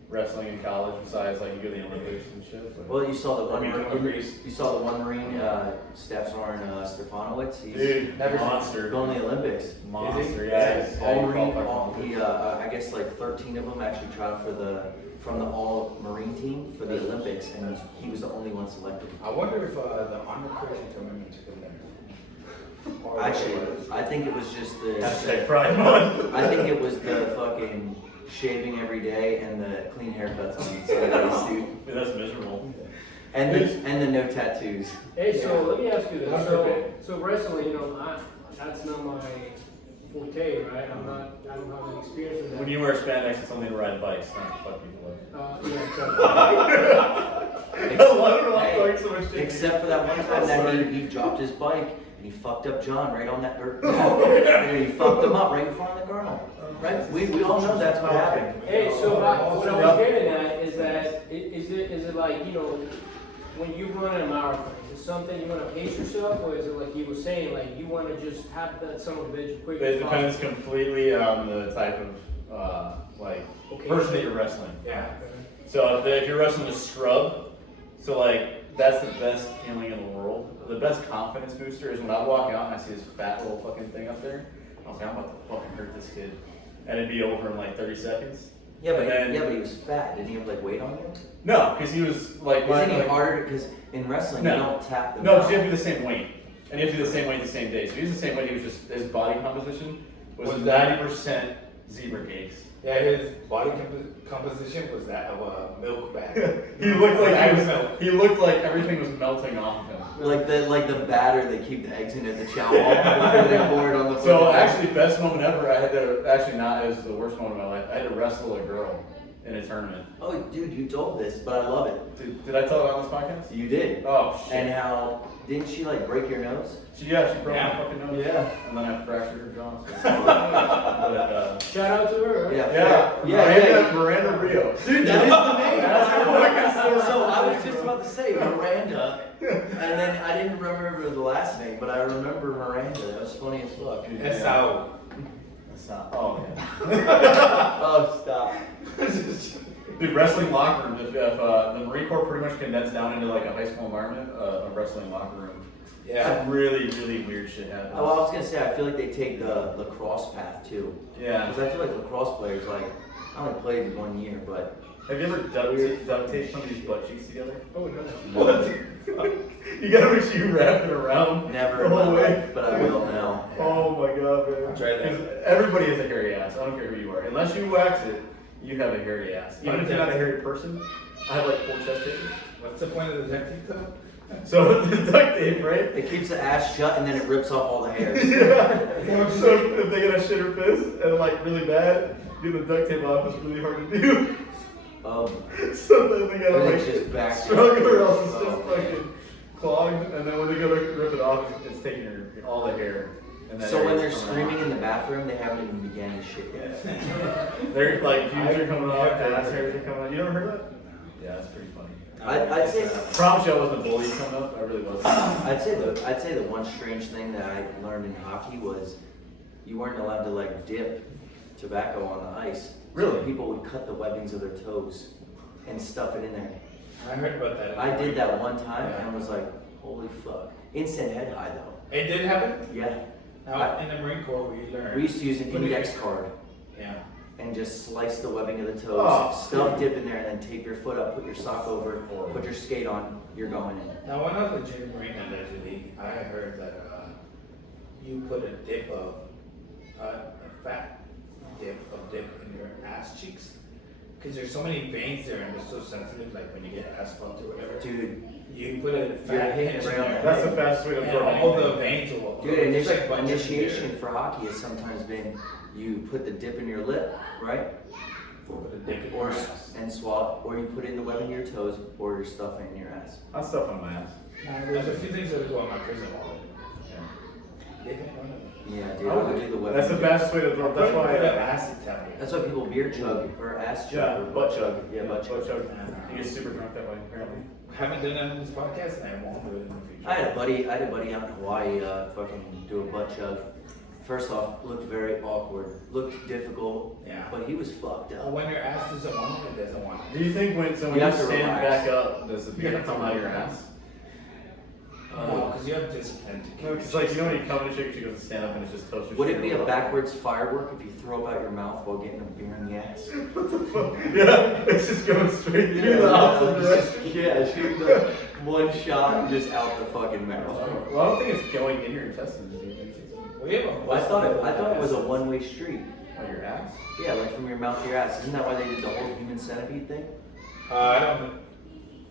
wrestling in college besides like you go to the Olympics and shit. But Well, you saw the one. Become a priest. You saw the one Marine, Stefan Stefanowicz. He's dude, Never seen- monster. going to the Olympics. Monster, Yeah, yes. all Yeah, you Marine. qualify for He, I guess like 13 of them actually tried from the all Marine team for the Olympics, and he was the only one selected. I wonder if the honor Christian commitment took him there. Or Actually, what it was. I think it was just the. Hashtag Pride Month. I think it was the fucking shaving every day and the clean haircuts on the Saturday suit, Dude, that's miserable. and the no tattoos. Hey, so let me ask you this. That's So, okay. so wrestling, that's not my forte, right? I don't have any experience in that. When you wear spandex, it's only to ride bikes, not to fuck people up. Yeah, exactly. Except for that one time that he dropped his bike and he fucked up John right on that dirt. And he fucked him up right in front of the girl. Right? We all know that's what happened. Hey, so what I was getting at is that is it like, when you run a marathon, is it something you want to pace yourself, or is it like you were saying, like you want to just have that son of a bitch quick as It depends possible? completely on the type of Okay. person that you're wrestling. Yeah. So if you're wrestling a scrub, so like that's the best feeling in the world. The best confidence booster is when I walk out and I see this fat little fucking thing up there. I was like, I'm about to fucking hurt this kid, and it'd be over in like 30 seconds. Yeah, but And then- he was fat. Didn't he have like weight on him? No, because he was like, Isn't he like- harder? Because in wrestling No. you don't tap the No, mouth. because you have to do the same weight, and you have to do the same weight the same day. So he was the same weight. He was just his body composition was Was that- 90% zebra cakes. Yeah, his body composition was that of a milk bag. He looked like Bag of milk. he looked like everything was melting off of him. Like the batter they keep the eggs in at the chow hall before they pour it on the So football. actually, best moment ever. I had to actually not. It was the worst moment of my life. I had to wrestle a girl in a tournament. Oh, dude, you told this, but I love it. Did I tell it on this podcast? You did. Oh shit. And how didn't she like break your nose? She broke Yeah. my fucking nose. Yeah. And then I fractured her jaw. But, Shout out to her. Right? Yeah. Miranda Rio. Dude, that is the name. That's her fucking story. So I was just about to say Miranda, and then I didn't remember the last name, but I remember Miranda. That was funny as fuck. That's how. That's not. Oh yeah. Oh, stop. Dude, wrestling locker rooms. If the Marine Corps pretty much condensed down into like a high school environment, a wrestling locker room. Yeah. Really, really weird shit happens. Oh, I was gonna say I feel like they take the lacrosse path too, Yeah. because I feel like lacrosse players like I only played 1 year, but Have you ever duct taped somebody's butt cheeks together? Oh no. What the fuck? You gotta make sure you wrap it around. Never the in my whole way. life, but I will now. Oh my god, man. I'll try that. 'Cause everybody has a hairy ass. I don't care who you are. Unless you wax it, you have a hairy ass. Even if you're not a hairy person, I have like 4 chest hair. What's the point of the duct tape though? So the duct tape, right? It keeps the ass shut and then it rips off all the hairs. Yeah. So if they get a shit or piss and like really bad, do the duct tape off is really hard to do. Sometimes they gotta Or they like just back struggle or else it's Oh, just man. fucking clogged. And then when they go to rip it off, it's taking all the hair. And then So when they're everything's coming screaming out. in the bathroom, they haven't even began to shit yet. They're like pubes are coming off, I've ass heard hairs are coming out. You never heard that? Yeah, that's pretty funny. I'd say Promise you I wasn't a bully coming up. I really wasn't. I'd say the one strange thing that I learned in hockey was you weren't allowed to like dip tobacco on the ice. Really? So people would cut the webbings of their toes and stuff it in there. I heard about that. I did that one time and was like, holy fuck. Instant head high though. It did happen? Yeah. Now, in the Marine Corps, we learned. We used to use an index card Yeah. and just slice the webbing of the toes, Oh. stuff dip in there, and then tape your foot up, put your sock over, put your skate on, you're going in. Now, when I was a junior Marine, allegedly, I heard that you put a dip of, a fat dip in your ass cheeks. Because there's so many veins there and they're so sensitive, like when you get asphalt or whatever. Dude, You put a You're fat hitting pinch right in on there. the That's the fastest way to And throw all the anything. veins will dude, it's like bunches of initiation hair. for hockey has sometimes been you put the dip in your lip, right? Put a dip in Or your ass. and swallow, or you put it in the webbing in your toes, or you're stuffing it in your ass. I'll stuff on my ass. Now, there's a few things that go on my prison wallet. Yeah. Dip in one of them. Yeah, dude, I would do the webbing. That's the fastest way to throw. That's why. Put an acid tablet. That's why people beer chug or ass chug. Yeah, or butt chug. Yeah, butt chug. You get super drunk that way, apparently. Haven't done that on this podcast, and I won't do it in the future. I had a buddy out in Hawaii, fucking do a butt chug. First off, looked very awkward, looked difficult, Yeah. but he was fucked up. When your ass doesn't want it, it doesn't want it. Do you think when You have to stand relax. back up, does the beer come out of your ass? No, because you have discipline to keep No, because like you know when you come to shake, she goes to stand up and it's just toaster. Would it be a backwards firework if you throw out your mouth while getting a beer in the ass? Yeah, it's just going straight through the opposite direction. Yeah, shoot the one shot and just out the fucking mouth. Well, I don't think it's going in your intestines. We have a I thought it was a one-way street. Oh, your ass? Yeah, like from your mouth to your ass. Isn't that why they did the whole human centipede thing? I don't.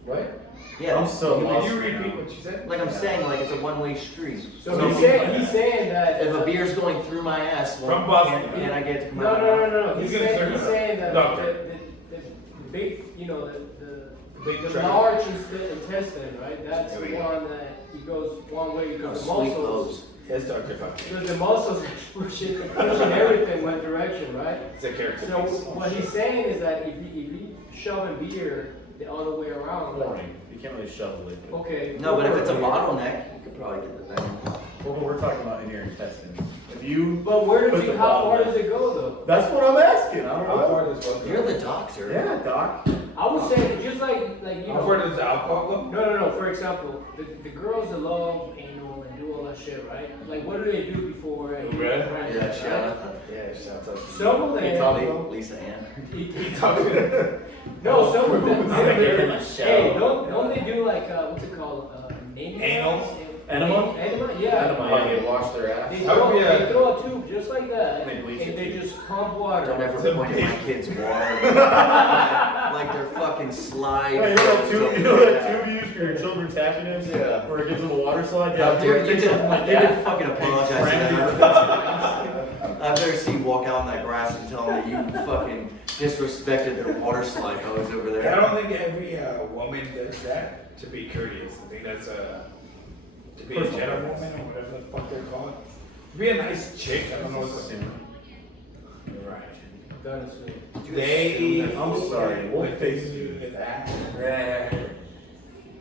What? Yeah. I'm so human- lost. Can you repeat what you said? Like I'm saying, like it's a one-way street. So he's saying that. If a beer's going through my ass, well, From Boston. can I get it to come No, out? no, no, no. He's He's gonna saying, turn he's it saying up. that Doctor. the big, you know, Big the tract. large intestine, right? That's There the we go. one that he goes one way because the Sweet muscles. clothes. Yes, Dr. Fuck. Because the muscles pushing everything one direction, right? It's a character So piece. what he's saying is that if you shoving beer the other way around, like, Boring. You can't really shove the liquid. okay. No, but if it's a bottleneck, you could probably get the thing. Well, we're talking about in your intestines. If you. But where Put does the it? How far bottleneck. does it go though? That's what I'm asking. I don't How know. far does what? You're the doctor. Yeah, doc. I would say just like you How know. far does the alcohol go? No. For example, the girls that love anal and do all that shit, right? Like, what do they do before? Really? Yeah, shout out. Yeah, shout out. Some of Hey, them. Tommy, Lisa Ann. He talking. No, some of them. I'm gonna give him a Hey, shout. don't they do like what's it called? Anal? Enema? Enema, yeah. Enema, they wash their ass. They That would throw, be a- they throw a tube just like that, And they bleach and it they too. just pump water. Don't ever The point at my big- kids' water. like they're fucking slide. Hey, you know that tube you use for your children's happiness? Yeah. Where it gives them a water slide? Yeah, Yeah, dude, take something like you that. did fucking apologize to Brandy. them. I've never seen you walk out on that grass and tell them that you fucking disrespected their water slide hose over I there. don't think every woman does that to be courteous. I think that's to be a Personal gentlewoman preference. or whatever the fuck they're called. To be a nice chick, I don't know what's the You're right. Honestly. They. I'm sorry, we'll would they fix do you. that?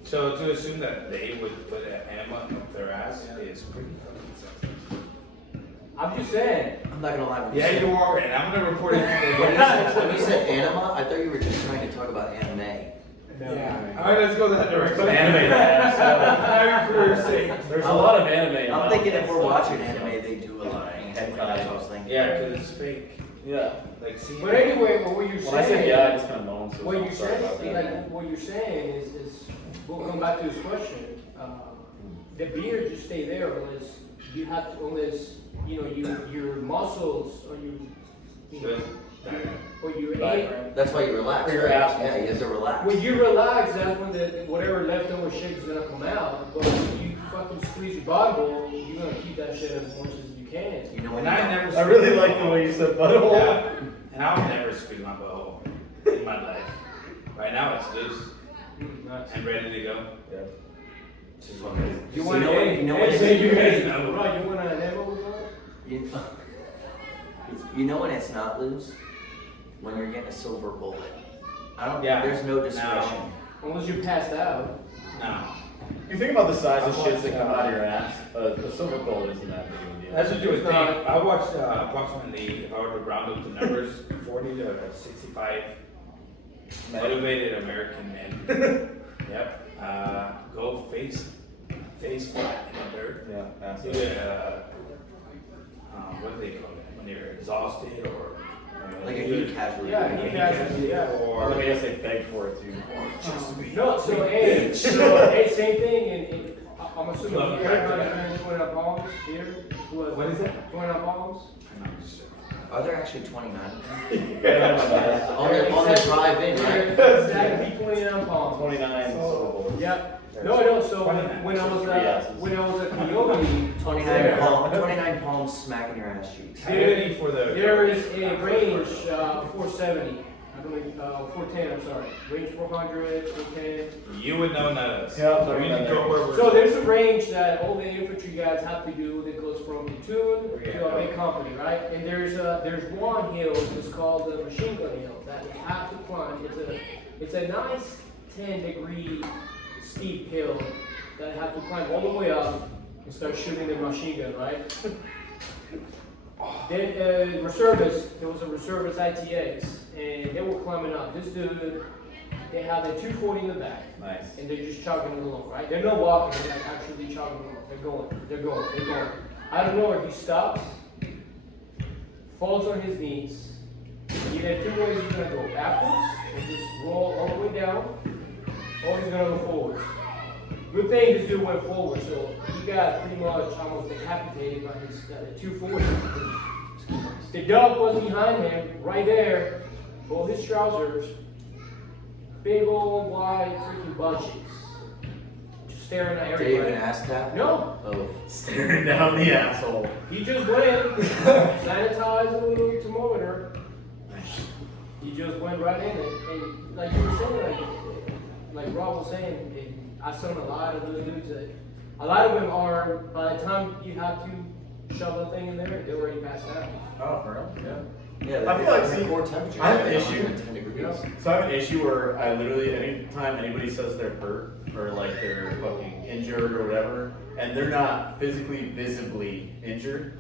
So to assume that they would put an enema up their ass is pretty fucking sexy. I'm just saying. I'm not gonna lie. When Yeah, said- you are, and I'm gonna report it to When you the said anima, I thought you were just trying to talk about anime. Yeah. All right, let's go that direction. Anime that. Happy for your sake. There's a lot of anime. I'm thinking if we're watching anime, they do a lot of anime. That's what I was thinking. Yeah, because it's fake. Yeah. Like, see. But anyway, what were you saying? When I said yeah, I just kind of moaned. So What I'm you're sorry about saying, that. like, what you're saying is, we'll come back to this question. The beard just stay there unless you have, unless, you know, your muscles or you know, or your aim. That's why you relax. Or your right? ass Yeah, you have to relax. When you relax, that's when the whatever leftover shit is gonna come out. But if you fucking squeeze your butthole, you're gonna keep that shit as much as you can. You know when And you I never. I really like the way you said butthole. Yeah. And I'll never squeeze my butthole in my life. Right now it's loose Nice. and ready to go. Yeah. Just fucking- You know what- you know what- Hey, you guys know. Right, you want an ammo with that? you know when it's not loose? When you're getting a silver bullet. I don't. Yeah. There's no discretion. Unless you passed out. No. You think about the size of shits that come out of your ass. A silver bullet isn't that big of a deal. That's what you would It's think. not- I watched approximately, if I were to round up the numbers, 40 to 65 motivated American men. Yep. Go face flat in the dirt. Yeah, that's Do what do they call it? When you're exhausted or Like a heat casualty. Yeah, heat casualty, yeah. Or let me guess, they beg for it too. No, so hey, same thing, and I'm assuming Love it. everybody's wearing 29 palms here. What is it? 29 palms? I'm not sure. Are there actually 29? Yeah. On the drive-in, right? Exactly, 29 palms. 29 silver bullets. Yep. No, so 29. when I was Three asses. when I was a coyote, 29 palms smacking your ass cheeks. How many for the? there is a range 470. I believe 410. I'm sorry, range 400, 410. You would know, not us. Yeah, we need to they're- go where we're. So there's a range that all the infantry guys have to do that goes from platoon Yeah. to a big company, right? And there's one hill that's called the machine gun hill that you have to climb. It's a nice 10-degree steep hill that I have to climb all the way up and start shooting the machine gun, right? Then reservists, there was a reservist ITX, and they were climbing up. This dude, they have a 240 in the back. Nice. And they're just chugging along, right? They're not walking, they're like actually chugging along. They're going. I don't know where he stops, falls on his knees. Either two ways he's gonna go backwards and just roll all the way down, or he's gonna go forward. Good thing this dude went forward, so he got pretty much almost decapitated by his 240. The dog was behind him, right there, pulled his trousers, big old wide freaking butt cheeks. Just staring at Did you even everybody. ask that? No, Oh. Staring down the asshole. he just went, sanitized a little thermometer. He just went right in it. And like you were saying, like Rob was saying, and I saw a lot of those dudes that, a lot of them are, by the time you have to shove the thing in there, they're already passed out. Oh, for real? Yeah. Yeah, I feel like, the see, core temperature. I have an is issue. 110 degrees. So I have an issue where I literally, anytime anybody says they're hurt or like they're fucking injured or whatever, and they're not physically, visibly injured,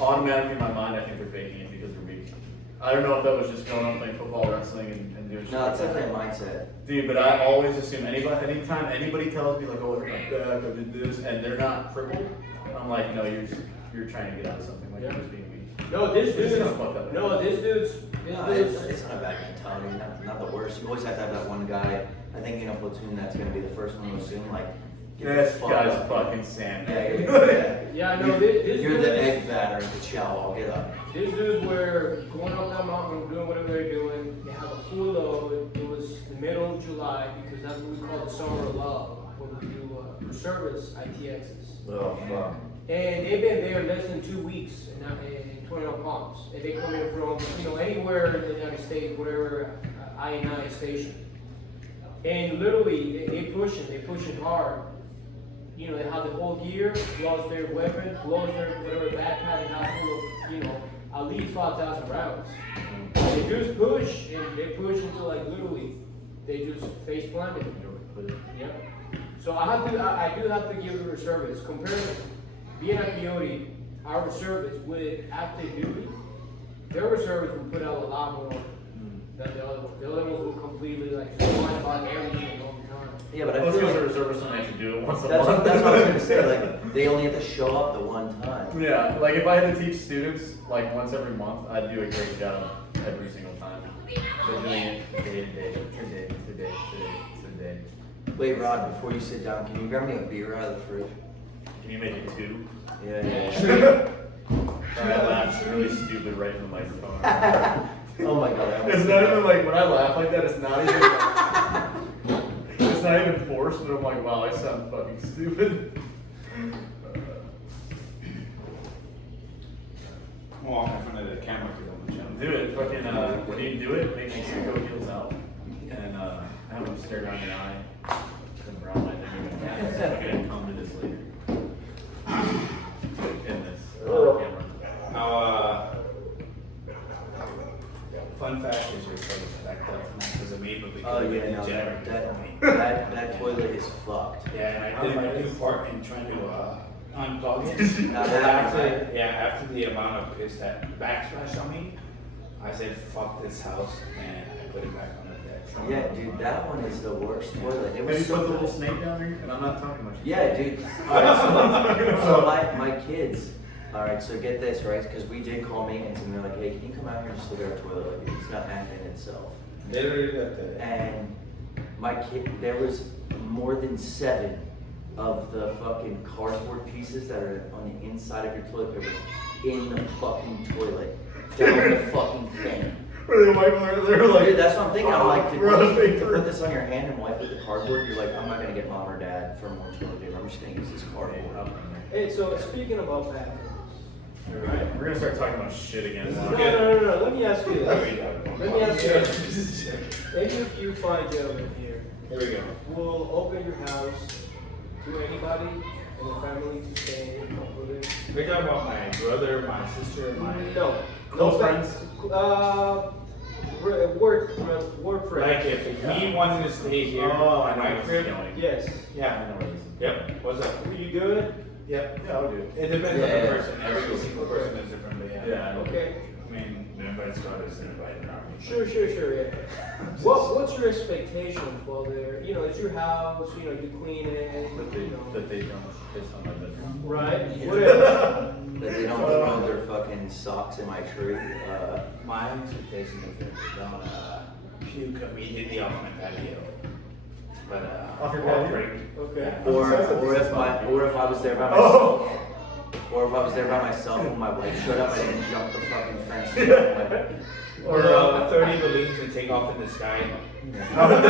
automatically in my mind I think they're faking it because they're weak. I don't know if that was just going on playing football, wrestling, and doing shit. No, it's like that. definitely a mindset. Dude, but I always assume anytime anybody tells me like, oh, I hurt my back, I did this, and they're not crippled, I'm like, no, you're trying to get out of something, like Yeah. you're just being weak. No, this It's dude's, kinda fucked up. no, this dude's, No, it's not a bad mentality, not the worst. You always have to have that one guy, I think in a platoon that's gonna be the first one to assume, like, get the This fuck guy's up. fucking Sam. Yeah, yeah, no, this You're dude's, the egg batter in the chow, I'll get up. these dudes were going up that mountain, doing whatever they're doing. They have a full load. It was the middle of July because that's what we call the summer of love, where we do reservice ITXs. Oh, fuck. And they've been there less than 2 weeks in 21 Palms. And they come in from, anywhere in the United States, whatever I-9 station. And literally, they pushing hard. They have the whole gear, plus their weapon, plus their whatever backpack they have full of, at least 5,000 rounds. They just push, and they push until like literally, they just face planted. Yeah. So I do have to give the reservists, compared to being a coyote, our reservists with active duty, their reservists will put out a lot more than the other ones. The other ones will completely like just whine about everything all the time. Yeah, but I Most feel of the like reservists don't actually do it once a that's month. what I was gonna say, like, they only have to show up the one time. Yeah, like if I had to teach students like once every month, I'd do a great job every single time. But doing it day to day. Wait, Rod, before you sit down, can you grab me a beer out of the fridge? Can you make it 2? Yeah. I laughed really stupid right in the microphone. Oh my god. It's not even like, when I laugh like that, it's not even it's not even forced, but I'm like, wow, I sound fucking stupid. I'm walking in front of the camera to go and Do it, fucking, when you do it, make sure you go heels out. And have them stare down your eye. The brown eye, then you're gonna have to fucking come to this later. In this camera. Now, fun fact is your toilet backed up, not because of me, but because Oh of yeah, the no, generator for me. that toilet is fucked. Yeah, and I did my new part in trying to unplug it. Now But that- after the amount of piss that backslash on me, I said, fuck this house, and I put it back on the deck. Yeah, dude, that one is the worst toilet. It was Maybe so put the good. little snake down there, and I'm not talking much. Yeah, dude. Alright, so my kids, alright, so get this, right? Because we did call maintenance and they're like, hey, can you come out here and just look at our toilet? Like, it's not acting itself. Literally got the. And my kid, there was more than 7 of the fucking cardboard pieces that are on the inside of your toilet paper in the fucking toilet. Down the fucking thing. Where they wipe they're like, Dude, that's what I'm thinking. I'm like, to paper. put this on your hand and wipe with the cardboard, you're like, I'm not gonna get mom or dad for more toilet paper. I'm just gonna use this cardboard. Hey, so speaking about that, Alright, we're gonna start talking about shit again. no. Let me ask you There this. we go. Let me ask you this. Any of you fine gentlemen here Here we go. will open your house to anybody in the family to stay in living? We're talking about my brother, my sister, my. No. Close friends? Work friends. Like if he wanted to stay here Oh, I in know my where this crib. is going. Yes. Yeah. Yep. What's up? Were you good? Yep. Yeah, I'll do it. It depends Yeah, on the yeah. person. Every single person is different, but yeah. Yeah. Okay. I mean, everybody's got us invited around. Sure, yeah. What's your expectations while they're, it's your house, you clean it, That they don't piss on my bedroom. right? What else? That they don't throw their fucking socks in my tree. My expectation is that they don't puke immediately off my patio. But Off your or patio? break. Okay. Or if I was there by myself. Or if I was there by myself and my wife showed up, I didn't jump the fucking fence. Or 30 balloons and take off in the sky. I would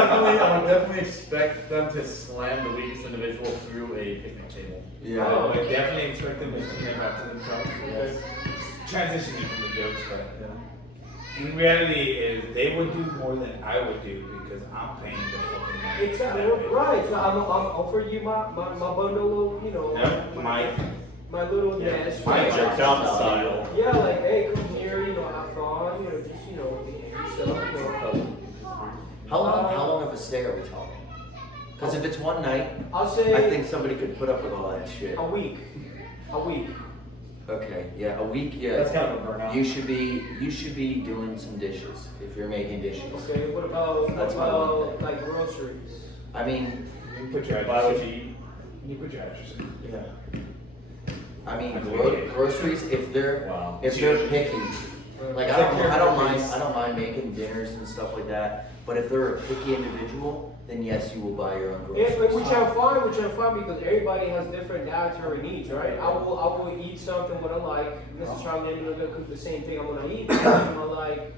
definitely expect them to slam the weakest individual through a picnic table. I Yeah. would definitely expect them to clean up after themselves. Okay. Transitioning from the jokes, but in reality, is they would do more than I would do because I'm paying the fucking money. Exactly, right. So I'm offering you my bundle of, Yep, my little Yeah. nest. My Yeah, jerk Dump style. like, hey, come here, have fun, just, behave yourself, How long of a stay are we talking? Because if it's one night, I'll say I think somebody could put up with all that shit. a week. Okay, yeah, a week, yeah. That's kind of a burnout. You should be doing some dishes if you're making dishes. Okay, what about, That's my one thing. like groceries? I mean, You put your Buy what address you in. eat. You put your address in. yeah. I mean, Okay. groceries if they're Wow. picky. Like Take I care don't of mind these. I don't mind making dinners and stuff like that. But if they're a picky individual, then yes, you will buy your own Yeah, groceries. which I'm fine because everybody has different dietary needs, right? I will eat something what I like. Mrs. Charlie, I'm gonna cook the same thing I'm gonna eat. You might like,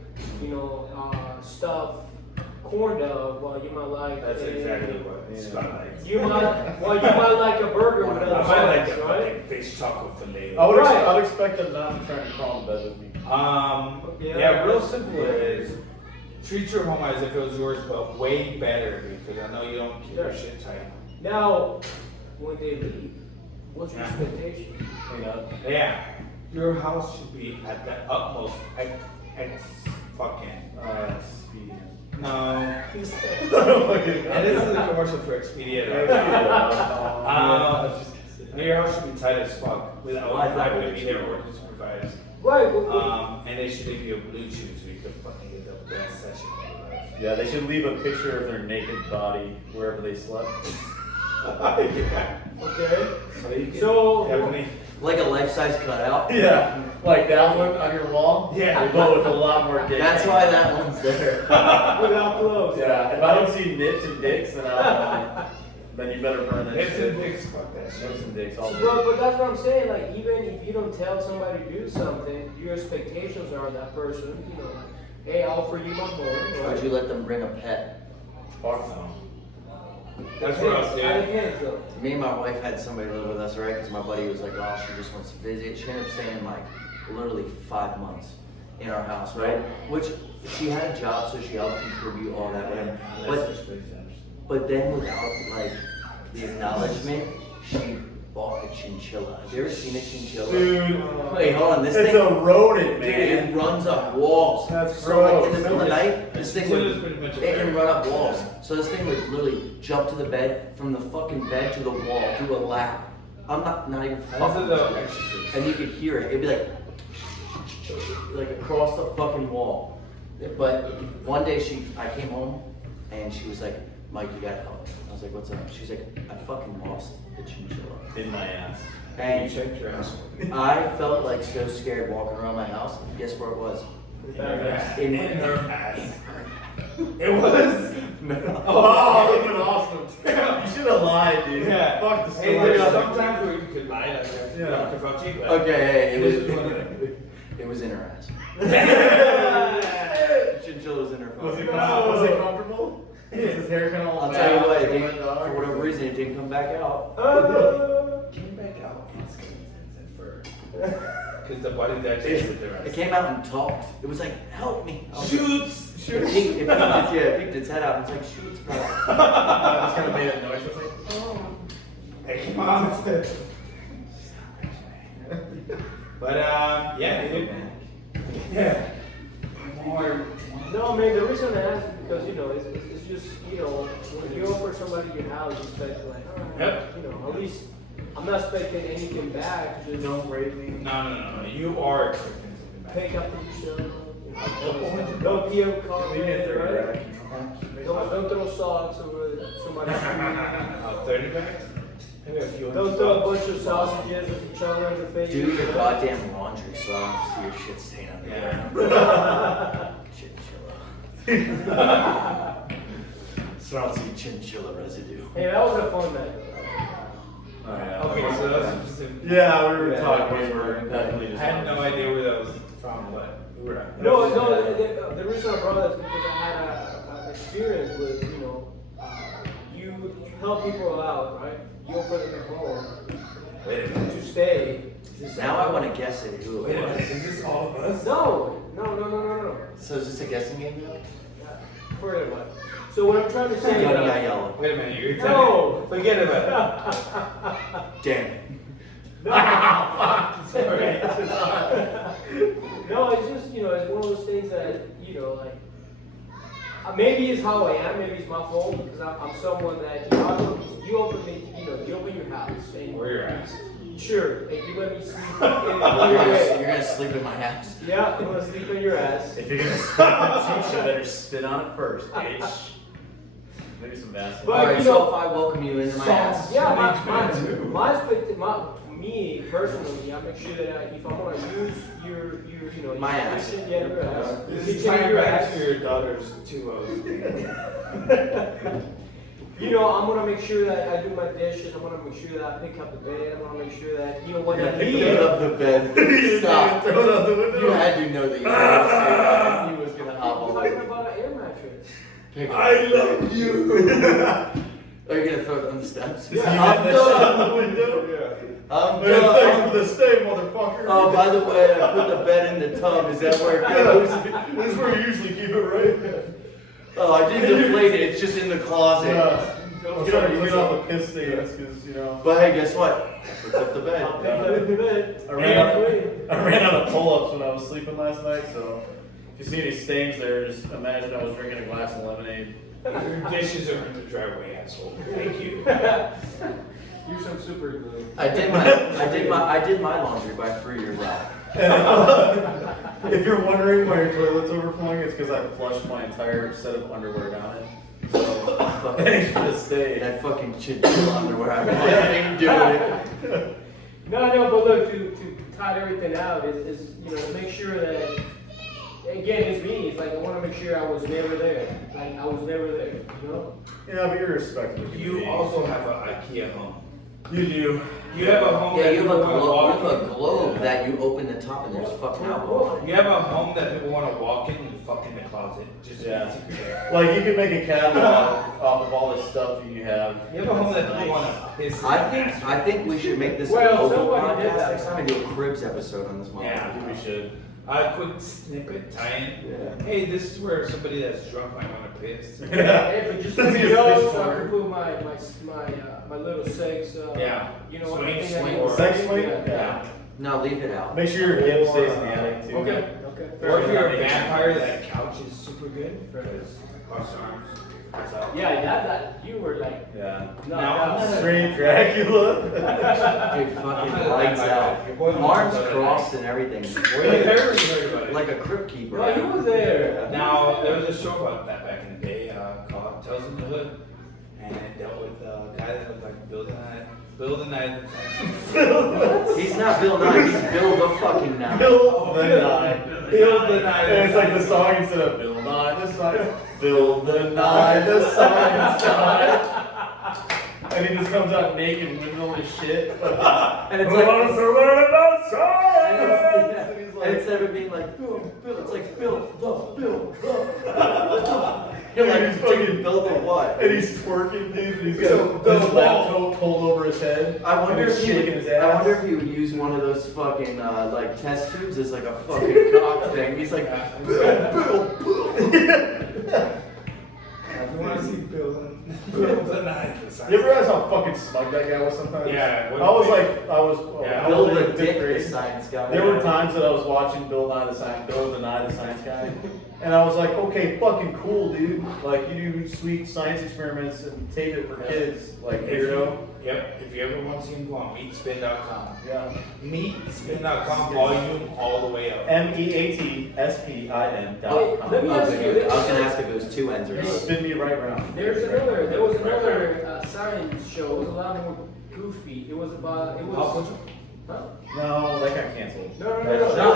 stuff, corn dog. Well, you might like. That's exactly what Scott likes. You might like a burger with I other might like sauce, a right? fucking fish taco fillet. I would expect them not to try and crawl in bed with me. Yeah, real simple is treat your home as if it was yours, but way better because I know you don't keep your shit tight. Now, when they leave, what's your expectation? Clean up. Yeah, your house should be at the utmost fucking. Speedy. No. Okay. And this is a commercial for Expedia. Your house should be tight as fuck without having to be there or to supervise. Right. And they should leave you a Bluetooth so you can fucking get the best session of your life. Yeah, they should leave a picture of their naked body wherever they slept. Yeah. Okay. So you can So- definitely. Like a life-size cutout. Yeah, like that one on your wall. Yeah. But with a lot more dick. That's why that one's there. Without clothes. Yeah, if I don't see nips and dicks, then I don't know. then you better burn that Hips shit. and dicks, fuck that shit. Hips and dicks all day. But that's what I'm saying. Like, even if you don't tell somebody to do something, your expectations are that person. You know, like, hey, I'll offer you my home. Right? Would you let them bring a pet? Fuck no. That's what I was I saying. depends though. Me and my wife had somebody live with us, right? Because my buddy was like, oh, she just wants to visit. She ended up staying like literally 5 months in our house, right? Which she had a job, so she helped contribute all that, right? But then without like the acknowledgement, she bought a chinchilla. Have you ever seen a chinchilla? Dude, Wait, hold on. This it's thing, a rodent, dude, man. it runs up walls. That's so like in gross. the middle of the night, this thing would, Chinchilla's pretty much a it can bird. run up walls. So this thing would literally jump to the bed, from the fucking bed to the wall, do a lap. I'm not even That's fucking the with you. exorcist. And you could hear it. It'd be like across the fucking wall. But one day I came home and she was like, Mike, you gotta help me. I was like, what's up? She's like, I fucking lost the chinchilla. In my ass. And You checked your ass. I felt like so scared walking around my house. Guess where it was? In her ass. In In her her ass. It was? No. Oh, that would've been awesome. You should have lied, dude. Yeah. Fuck the Hey, story. there's sometimes where you could lie like that. Yeah. Dr. Fauci, but Okay, hey, This is one of it was in her ass. Chinchilla was in her Was phone. was it comfortable? Was his hair kind of all I'll tell you what, it bad? didn't, for whatever reason, it didn't come back out. came back out in skeletons and fur. Because the body digested their ass. It came out and talked. It was like, help me. I was like, Shoots! It peeked its head out and it's like, shoots, bro. Just kind of made a noise. It's like, oh. Hey, come on. But, yeah, dude. Yeah. More. No, man, the reason I ask is because, you know, it's just, you know, when you offer somebody your house, you expect, like, all right, Yep. you know, at least I'm not expecting anything back. Just Don't rape me. No. You are expecting something back. pick up the show. Don't pee on comment, right? Don't throw socks over somebody's shoe. 30 bags? Maybe a few Don't throw a bunch of sausages at each other in the face. Do your goddamn laundry so I don't see your shit stain on there. Yeah. Chinchilla. So I don't see chinchilla residue. Hey, that was a fun night. Oh, yeah. Okay, so that's specific. Yeah, we were Yeah, talking. we We were were definitely I just had no idea where that was from, but we were. No, the reason I brought that is because I had an experience with, you know, you help people out, right? You offer them a home Wait a minute. to stay. Now I want to guess it. Who Wait it a minute. was. Is this all of us? No. So is this a guessing game now? Forget about it. So what I'm trying to say Johnny got yellow. Wait a minute. You're No. telling me. Forget about it. Damn it. Sorry. No, it's just, you know, it's one of those things that, you know, like, maybe it's how I am, maybe it's my fault, because I'm someone that, you know, you open me, you know, you open your house, and Where your ass? sure, and you let me sleep in You're your gonna sleep in my house. Yeah, I'm gonna sleep in your ass. If you're gonna spit on the you better spit on it first, bitch. Maybe some Vaseline. But, Alright, you so know- if I welcome you into my house. Yeah, me personally, I make sure that if I'm gonna use your you know, My your ass. kitchen, yeah, your ass. This you is can tying your back ass. to your daughter's 2 You know, I'm gonna make sure that I do my dishes. I'm gonna make sure that I pick up the bed. I'm gonna make sure that, you know, when I leave. Pick up the bed. Stop. Throw it out the window. You had to know that you were gonna say that. He was gonna hop I'm all talking over. about an air mattress. Pick up. I love you. Are you gonna throw it on the steps? You I'm had that shit done. out the window? I'm There's thanks done. for the stay, motherfucker. Oh, by the way, I put the bed in the tub. Is that where it goes? This is where you usually keep it, right? Oh, I didn't deflate it. It's just in the closet. Yeah. You gotta clean off the piss stains, because, you know. But hey, guess what? Picked up the I'll bed. pick up the bed. I ran out of pull-ups when I was sleeping last night, so if you see any stains there, just imagine I was drinking a glass of lemonade. Your dishes are in the driveway, asshole. Thank you. Use some super glue. I did my laundry by 3 years out. If you're wondering why your toilet's overflowing, it's because I flushed my entire set of underwear down it. So, thanks for the stay. That fucking chinchilla underwear. I ain't doing it. No, but look, to tie everything out is, you know, make sure that again, it's me. It's like I want to make sure I was never there. Like I was never there. You know? Yeah, but you're respectable. You also have an IKEA home. You do. You have a home Yeah, that you have people a want to globe, walk you have a in. globe that you open the top and there's fucking alcohol. You have a home that people want to walk in and fuck in the closet. Just Yeah. be secret there. Like you can make a catalog off of all this stuff that you have. You have a home that people want to piss in. I think we should make this a Well, local somebody did podcast that. next time and do a Cribs episode on this I motherfucker. think we should. A quick snippet, tie in. Yeah. Hey, this is where somebody that's drunk might want to piss. Hey, but just let me know so I can put my little sex. Yeah. You know Swing, what? swing. Or Sex swing? Yeah. Yeah. No, leave it out. Make sure your hip stays in the attic too. Okay. Okay. Or if you're a vampire, that couch is super good because cross arms, pass out. Yeah, that you were like. Yeah. No, Now, I'm not a- Straight Dracula. Dude, I'm fucking not lights a out. Your boy Arms wants to- crossed and everything. Were you there or you heard about it? Like a crypt keeper. No, he was there. Now, there was a show about that back in the day called Tales in the Hood, and it dealt with a guy that looked like Bill Nye. He's not Bill Nye, he's Bill the fucking Nye. Bill the Nye. Bill the Nye. And it's like the song instead of Bill Nye the Science. Bill the Nye the Science Guy. And he just comes out naked, windmill his shit. And it's Who like, wants to learn about science? And he's and like, instead of being like, Bill, it's like Bill, the. You're Yeah, like, he's fucking- fucking Bill the what? and he's twerking, dude, and he's Bill got his the lap wall. coat pulled over his head. I wonder and if he's he shaking would, his ass. I wonder if he would use one of those fucking like test tubes as like a fucking cock thing. He's like, Bill. If you want to see Bill the Nye. You ever realize how fucking smug that guy was sometimes? Yeah, I was what- like, I was Bill in the fifth Dick, grade. the science guy. There were times that I was watching Bill the Nye the Science Guy, and I was like, okay, fucking cool, dude. Like you do sweet science experiments and tape it for kids, like weirdo. If you ever want to see him, go on meatspin.com. Yeah. Meatspin.com, volume all the way up. MEATSPIN.com. Let me I was ask you this. gonna ask if it was two ends or not. Spin me right round. There was another science show. It was a lot more goofy. It was about. It was. Huh? No, that got canceled. No. No, It was no, a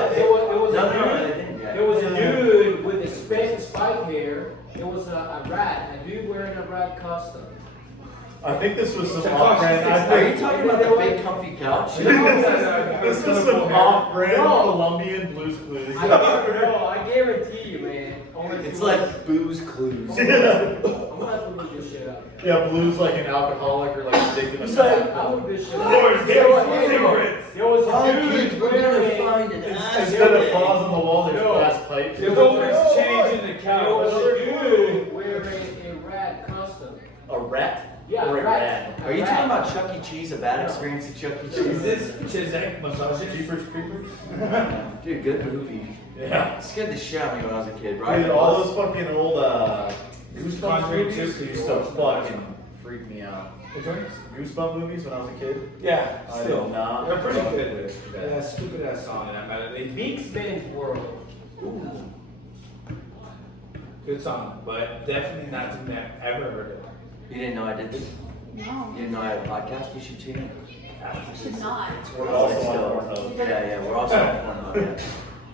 no, dude. yeah. There was a dude with a spike hair. There was a rat. A dude wearing a rat costume. I think this was some Check off-brand. out- Are you talking about the big comfy couch? This was some off-brand No. Colombian Blues Clues. I guarantee you, man. It's like Booze Clues. I'm gonna have to look this shit up. Yeah, Blues like an alcoholic or like addicted to I'll alcohol. look this shit up. Lord, There was- get cigarettes. There was a All dude kids, we're gonna wearing. find an ass. Instead of claws on the wall, there's No. glass pipes. There's always change in the There was couch. a dude wearing a rat costume. A rat? Yeah, Or a rat. rat? Are you talking about Chuck E. Cheese? A bad experience at Chuck E. Is Cheese? this Chizek massages? Jeepers Creepers? Dude, good movie. Yeah. It scared the shit out of me when I was a kid, right? Dude, all those fucking old Goosebumps Conjuring movies two, used to fucking freak me out. Which one? Goosebump movies when I was a kid? Yeah, I still. did not They're pretty love good. it. That stupid ass song and that melody. Beaks Man's World. Ooh. Good song, but definitely not something I've ever heard of. You didn't know I did this? No, You didn't know I had a podcast? You should tune in. you should not. We're also Still. on Pornhub. Yeah, we're also on Pornhub. Yeah.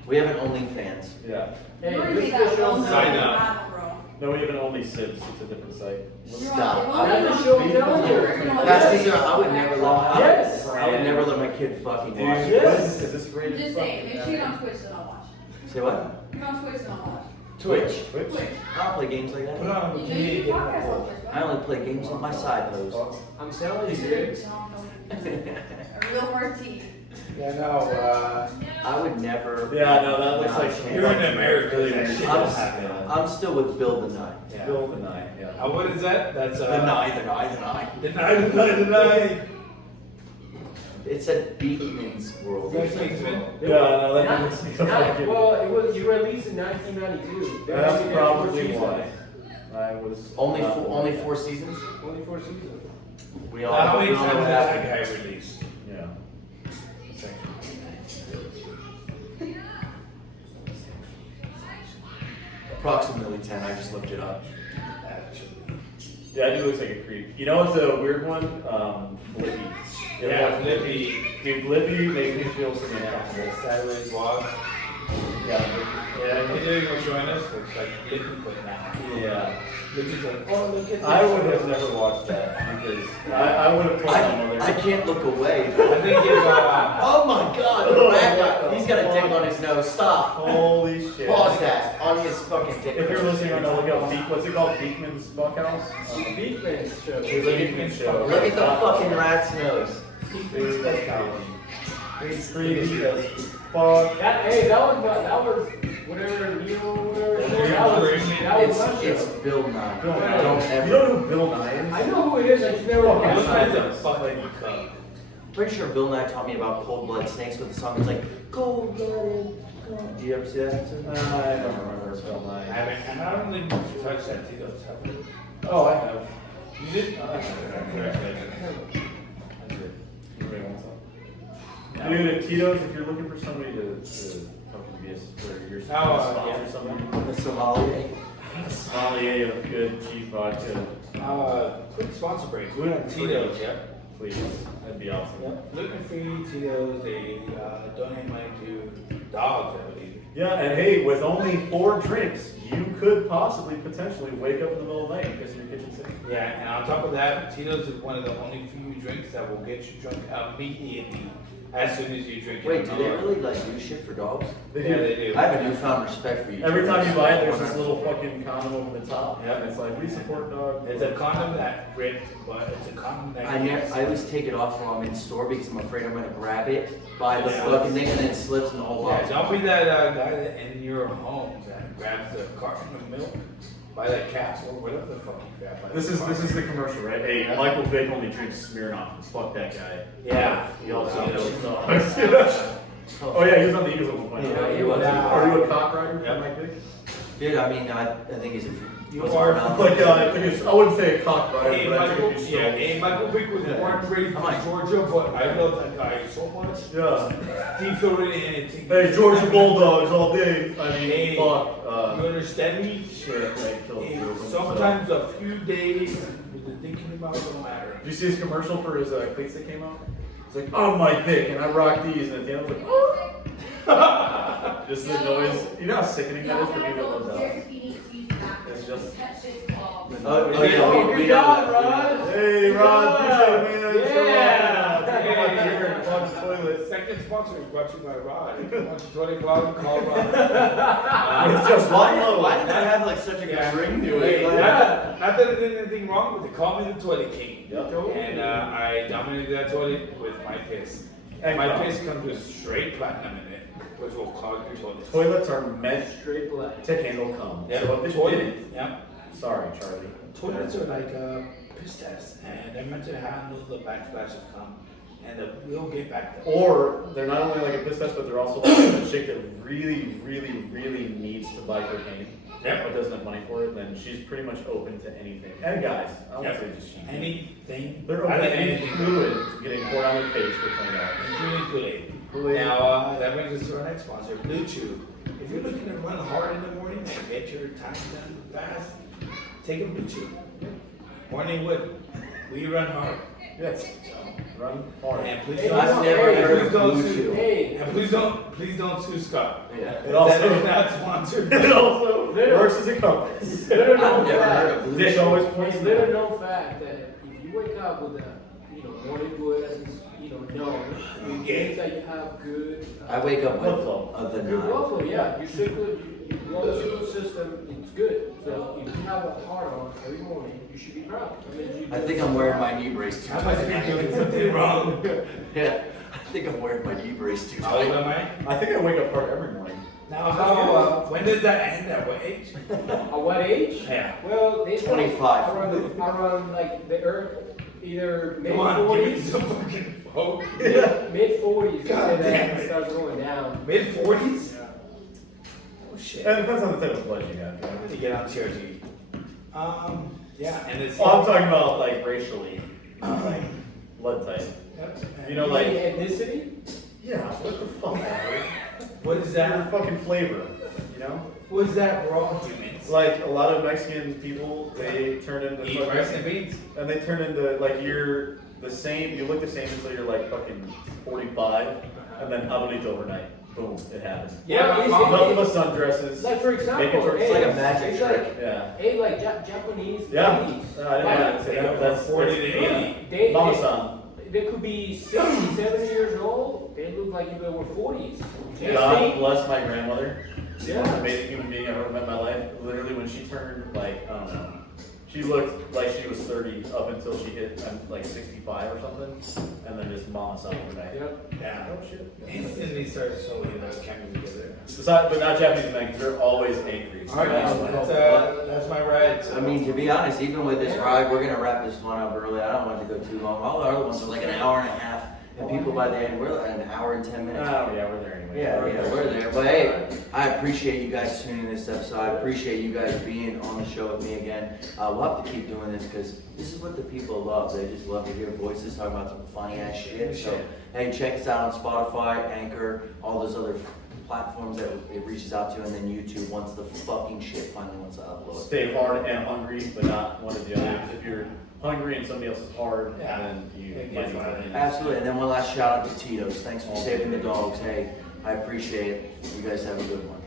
We have an OnlyFans. Yeah. Hey, You already this made that show. well Sign known up. battle, bro. No, we have an Only Sibs. It's a different site. Stop. Well, I no, That's the show I'm no, telling you. no, That's yes. the I would never let. Yes. I would never let my kid fucking Dude, watch what this. is this rated? Just saying, make sure you're on Twitch and I'll watch. Say what? You're on Twitch and I'll watch. Twitch. Twitch? Twitch. I don't play games like Put that. on a You know you bikini. do podcasts on Twitch, I right? only play games with my side hoes. I'm telling you, dude. A real martini. Yeah, no, I would never. Yeah, no, that looks not like chance. you're in America. That shit I'm, don't happen. I'm still with Bill the Nye. Yeah. Bill the Nye, yeah. What is that? That's The Nye. Deny. It's at Beekman's World. Yes, Beekman. Yeah, no, that Not- looks like not- fucking. well, it was you released in 1992. There That's only probably 4 why. seasons. I was Only 4 seasons. Only 4 seasons. We all. How many we all times know has that. that guy released? Yeah. Approximately 10. I just looked it up. Yeah, I do looks like a creep. You know what's a weird one? Blippi. Yeah, Lippy. Dude, Blippi makes me feel so uncomfortable. Sideways walk. Yeah, they didn't even join us, it's like, looking but now. Yeah. Looking like, oh, look at this. I would have never watched that because I would have told my mother. I can't look away. I think if, Oh my god, the rat guy. He's got a dick on his nose. Stop. Holy shit. Pause that. On his fucking dick. If you're listening right now, look up what's it called? Beekman's Bunkhouse? Beekman's show. It's a Beekman show. Look at the fucking rat's nose. Dude, that's crazy. It's creepy as fuck. That was whatever that was my It's show. Bill Nye. Bill Don't Nye. You ever. don't know who Bill Nye is? I know who it is, I just never Fucking watched Nye it. is a fucking cunt. Pretty sure Bill Nye taught me about cold-blooded snakes with the song. It's like cold-blooded. Do you ever see that episode? I don't remember Bill I Nye. haven't, and I don't think you touched that Tito's, have you? Oh, I have. You did? Oh, that's good. Anybody want some? Dude, if Tito's, if you're looking for somebody to fucking be a, where you're yeah. somebody, The Somalia. sommelier of good cheap vodka, Quick sponsor break. We're on Tito's, yeah? please, that'd be awesome. Yep. Gluten free Tito's. They donate money to dogs, I believe. Yeah, and hey, with only 4 drinks, you could possibly, potentially wake up in the middle of the night and piss in your kitchen sink. Yeah, and on top of that, Tito's is one of the only few drinks that will get you drunk immediately as soon as you drink it. Wait, do they really like do shit for dogs? They Yeah, do. they do. I have a newfound respect for you. Every time you buy it, there's this little fucking condom over the top. Yep. And it's like, we support dogs. It's a condom that ripped, but it's a condom that I always take it off while I'm in store because I'm afraid I'm gonna grab it by the Yeah. fucking thing and then it slips in the whole Yeah, box. don't be that guy that in your home that grabs the carton of milk by that cap or whatever the fuck you grab. By This the is carton. the commercial, right? Hey, Yeah. Michael Vick only drinks Smirnoff. Fuck that guy. Yeah. He also Yeah. kills dogs. Oh yeah, he was on the Eagles at one point. Yeah, he was. Are you a cock rider for Yep. Mike Vick? Dude, I mean, I think he's a. You wasn't are around- Like, I wouldn't say a cock rider, Hey, but I Michael, think he's yeah, hey, Michael Vick was born and raised Come on. in Georgia, but I love that guy so much. Yeah. He threw it in and Hey, Georgia Bulldogs all day. I mean, Hey, fuck. You understand me? Shit, like, killed Hey, two of them. sometimes a few days with the dick in your mouth don't matter. Did you see his commercial for his cleats that came out? It's like, I'm Mike Vick and I rock these, and at the end, I was like, oh. Just the noise. You know how sickening that is for people to know? Upstairs if you need to use the bathroom. It's just- That's just called. Oh, yeah, we Good know job, that. Rod. Hey, Rod, appreciate it, man. Yeah. Take my beer and plug the toilet. Second sponsor is brought to you by Rod. If you want your 20 o'clock, call Rod. It's just one low. Why did that have like such a good ring to Hey, it? not Like, that there's anything wrong with it. Call me the toilet king. Yep. And I dominated that toilet with my piss. And my piss comes with straight platinum in it, which will clog your toilet. Toilets are meant Straight black. to handle cum. Yeah, So if it toilet. didn't, Yeah. sorry, Charlie. Toilets are like piss tests, and they're meant to handle the backsplash of cum, and we'll get back there. Or they're not only like a piss test, but they're also like a chick that really, really, really needs to buy cocaine. Yep. But doesn't have money for it, then she's pretty much open to anything. And guys, I won't Yep. say just she. Anything. They're I open to think any anything. fluid getting poured on their face for $20. Including Kool-Aid. Kool-Aid. Now, that brings us to our next sponsor, Blue Chew. If you're looking to run hard in the morning and get your time done fast, take a Blue Chew. Morning wood. We run hard. Yes. So, Run hard. and please Hey, don't, I've never heard please of don't Blue sue. Chew. Hey. And please don't sue Scott. Yeah. It also- That is not sponsored. It also works as a compass. Little I've known never heard of fact. Blue Dick Chew. always It's points little known fact that if you wake up with a, morning wood, as is, You it get- means that you have good. I wake up with Blood flow. the Good nine. blood flow, yeah. Your blood sugar system, it's good. So if you have a heart on every morning, you should be proud. I think I'm wearing my knee brace too I must tight. be doing something wrong. Yeah, I think I'm wearing my knee brace too How old tight. am I? I think I wake up hard every morning. Now, how, when does that end? At what age? At what age? Yeah. Well, they 25. Around like the earth, either mid Come on, give me 40s, some fucking hope. mid 40s, God and then damn it it. starts going down. Mid 40s? Oh shit. It depends on the type of blood you have. I'm gonna get on TRG. Yeah, and it's. Oh, I'm talking about like racially, not like blood type. Yep. You know, like, Ethnicity? yeah, what the fuck, Howard? What is Your that? fucking flavor, you know? What is that? We're all humans. It's like a lot of Mexican people, they turn into Eat fucking- rice and beans. and they turn into like you're the same, you look the same until you're like fucking 45, and then abuelito overnight. boom, it happened. Yeah, Well, my mom. Enough of us sundresses. Like for example, Making sure It's like a magic it's trick. like, Yeah. hey, like Japanese Yeah. ladies, No, I didn't say that. That's 40 to 80. they Mama-san. could be 60, 70 years old. They look like if they were 40s. They God think- bless my grandmother. The most Yeah. amazing human being I've ever met in my life. Literally, when she turned, like, I don't know, she looked like she was 30 up until she hit, like, 65 or something. And then just mama-san overnight. Yep. Yeah. Oh, shit. Instantly started slowly coming together. But not Japanese men, because they're always angry. All right, that's my ride. I mean, to be honest, even with this ride, we're gonna wrap this one up early. I don't want it to go too long. All the other ones are like an hour and a half, and people by the end, we're like an hour and 10 minutes. Oh, yeah, we're there anyway. Yeah, we're there. But hey, I appreciate you guys tuning in this episode. I appreciate you guys being on the show with me again. We'll have to keep doing this because this is what the people love. They just love to hear voices talking about some funny ass shit. So hey, check us out on Spotify, Anchor, all those other platforms that it reaches out to, and then YouTube once the fucking shit finally wants to upload. Stay hard and hungry, but not one or the other. Because if you're hungry and somebody else is hard, Yeah. then you It might gets be violent. Absolutely. And then one last shout out to Tito's. Thanks for saving the dogs. Hey, I appreciate it. You guys have a good one.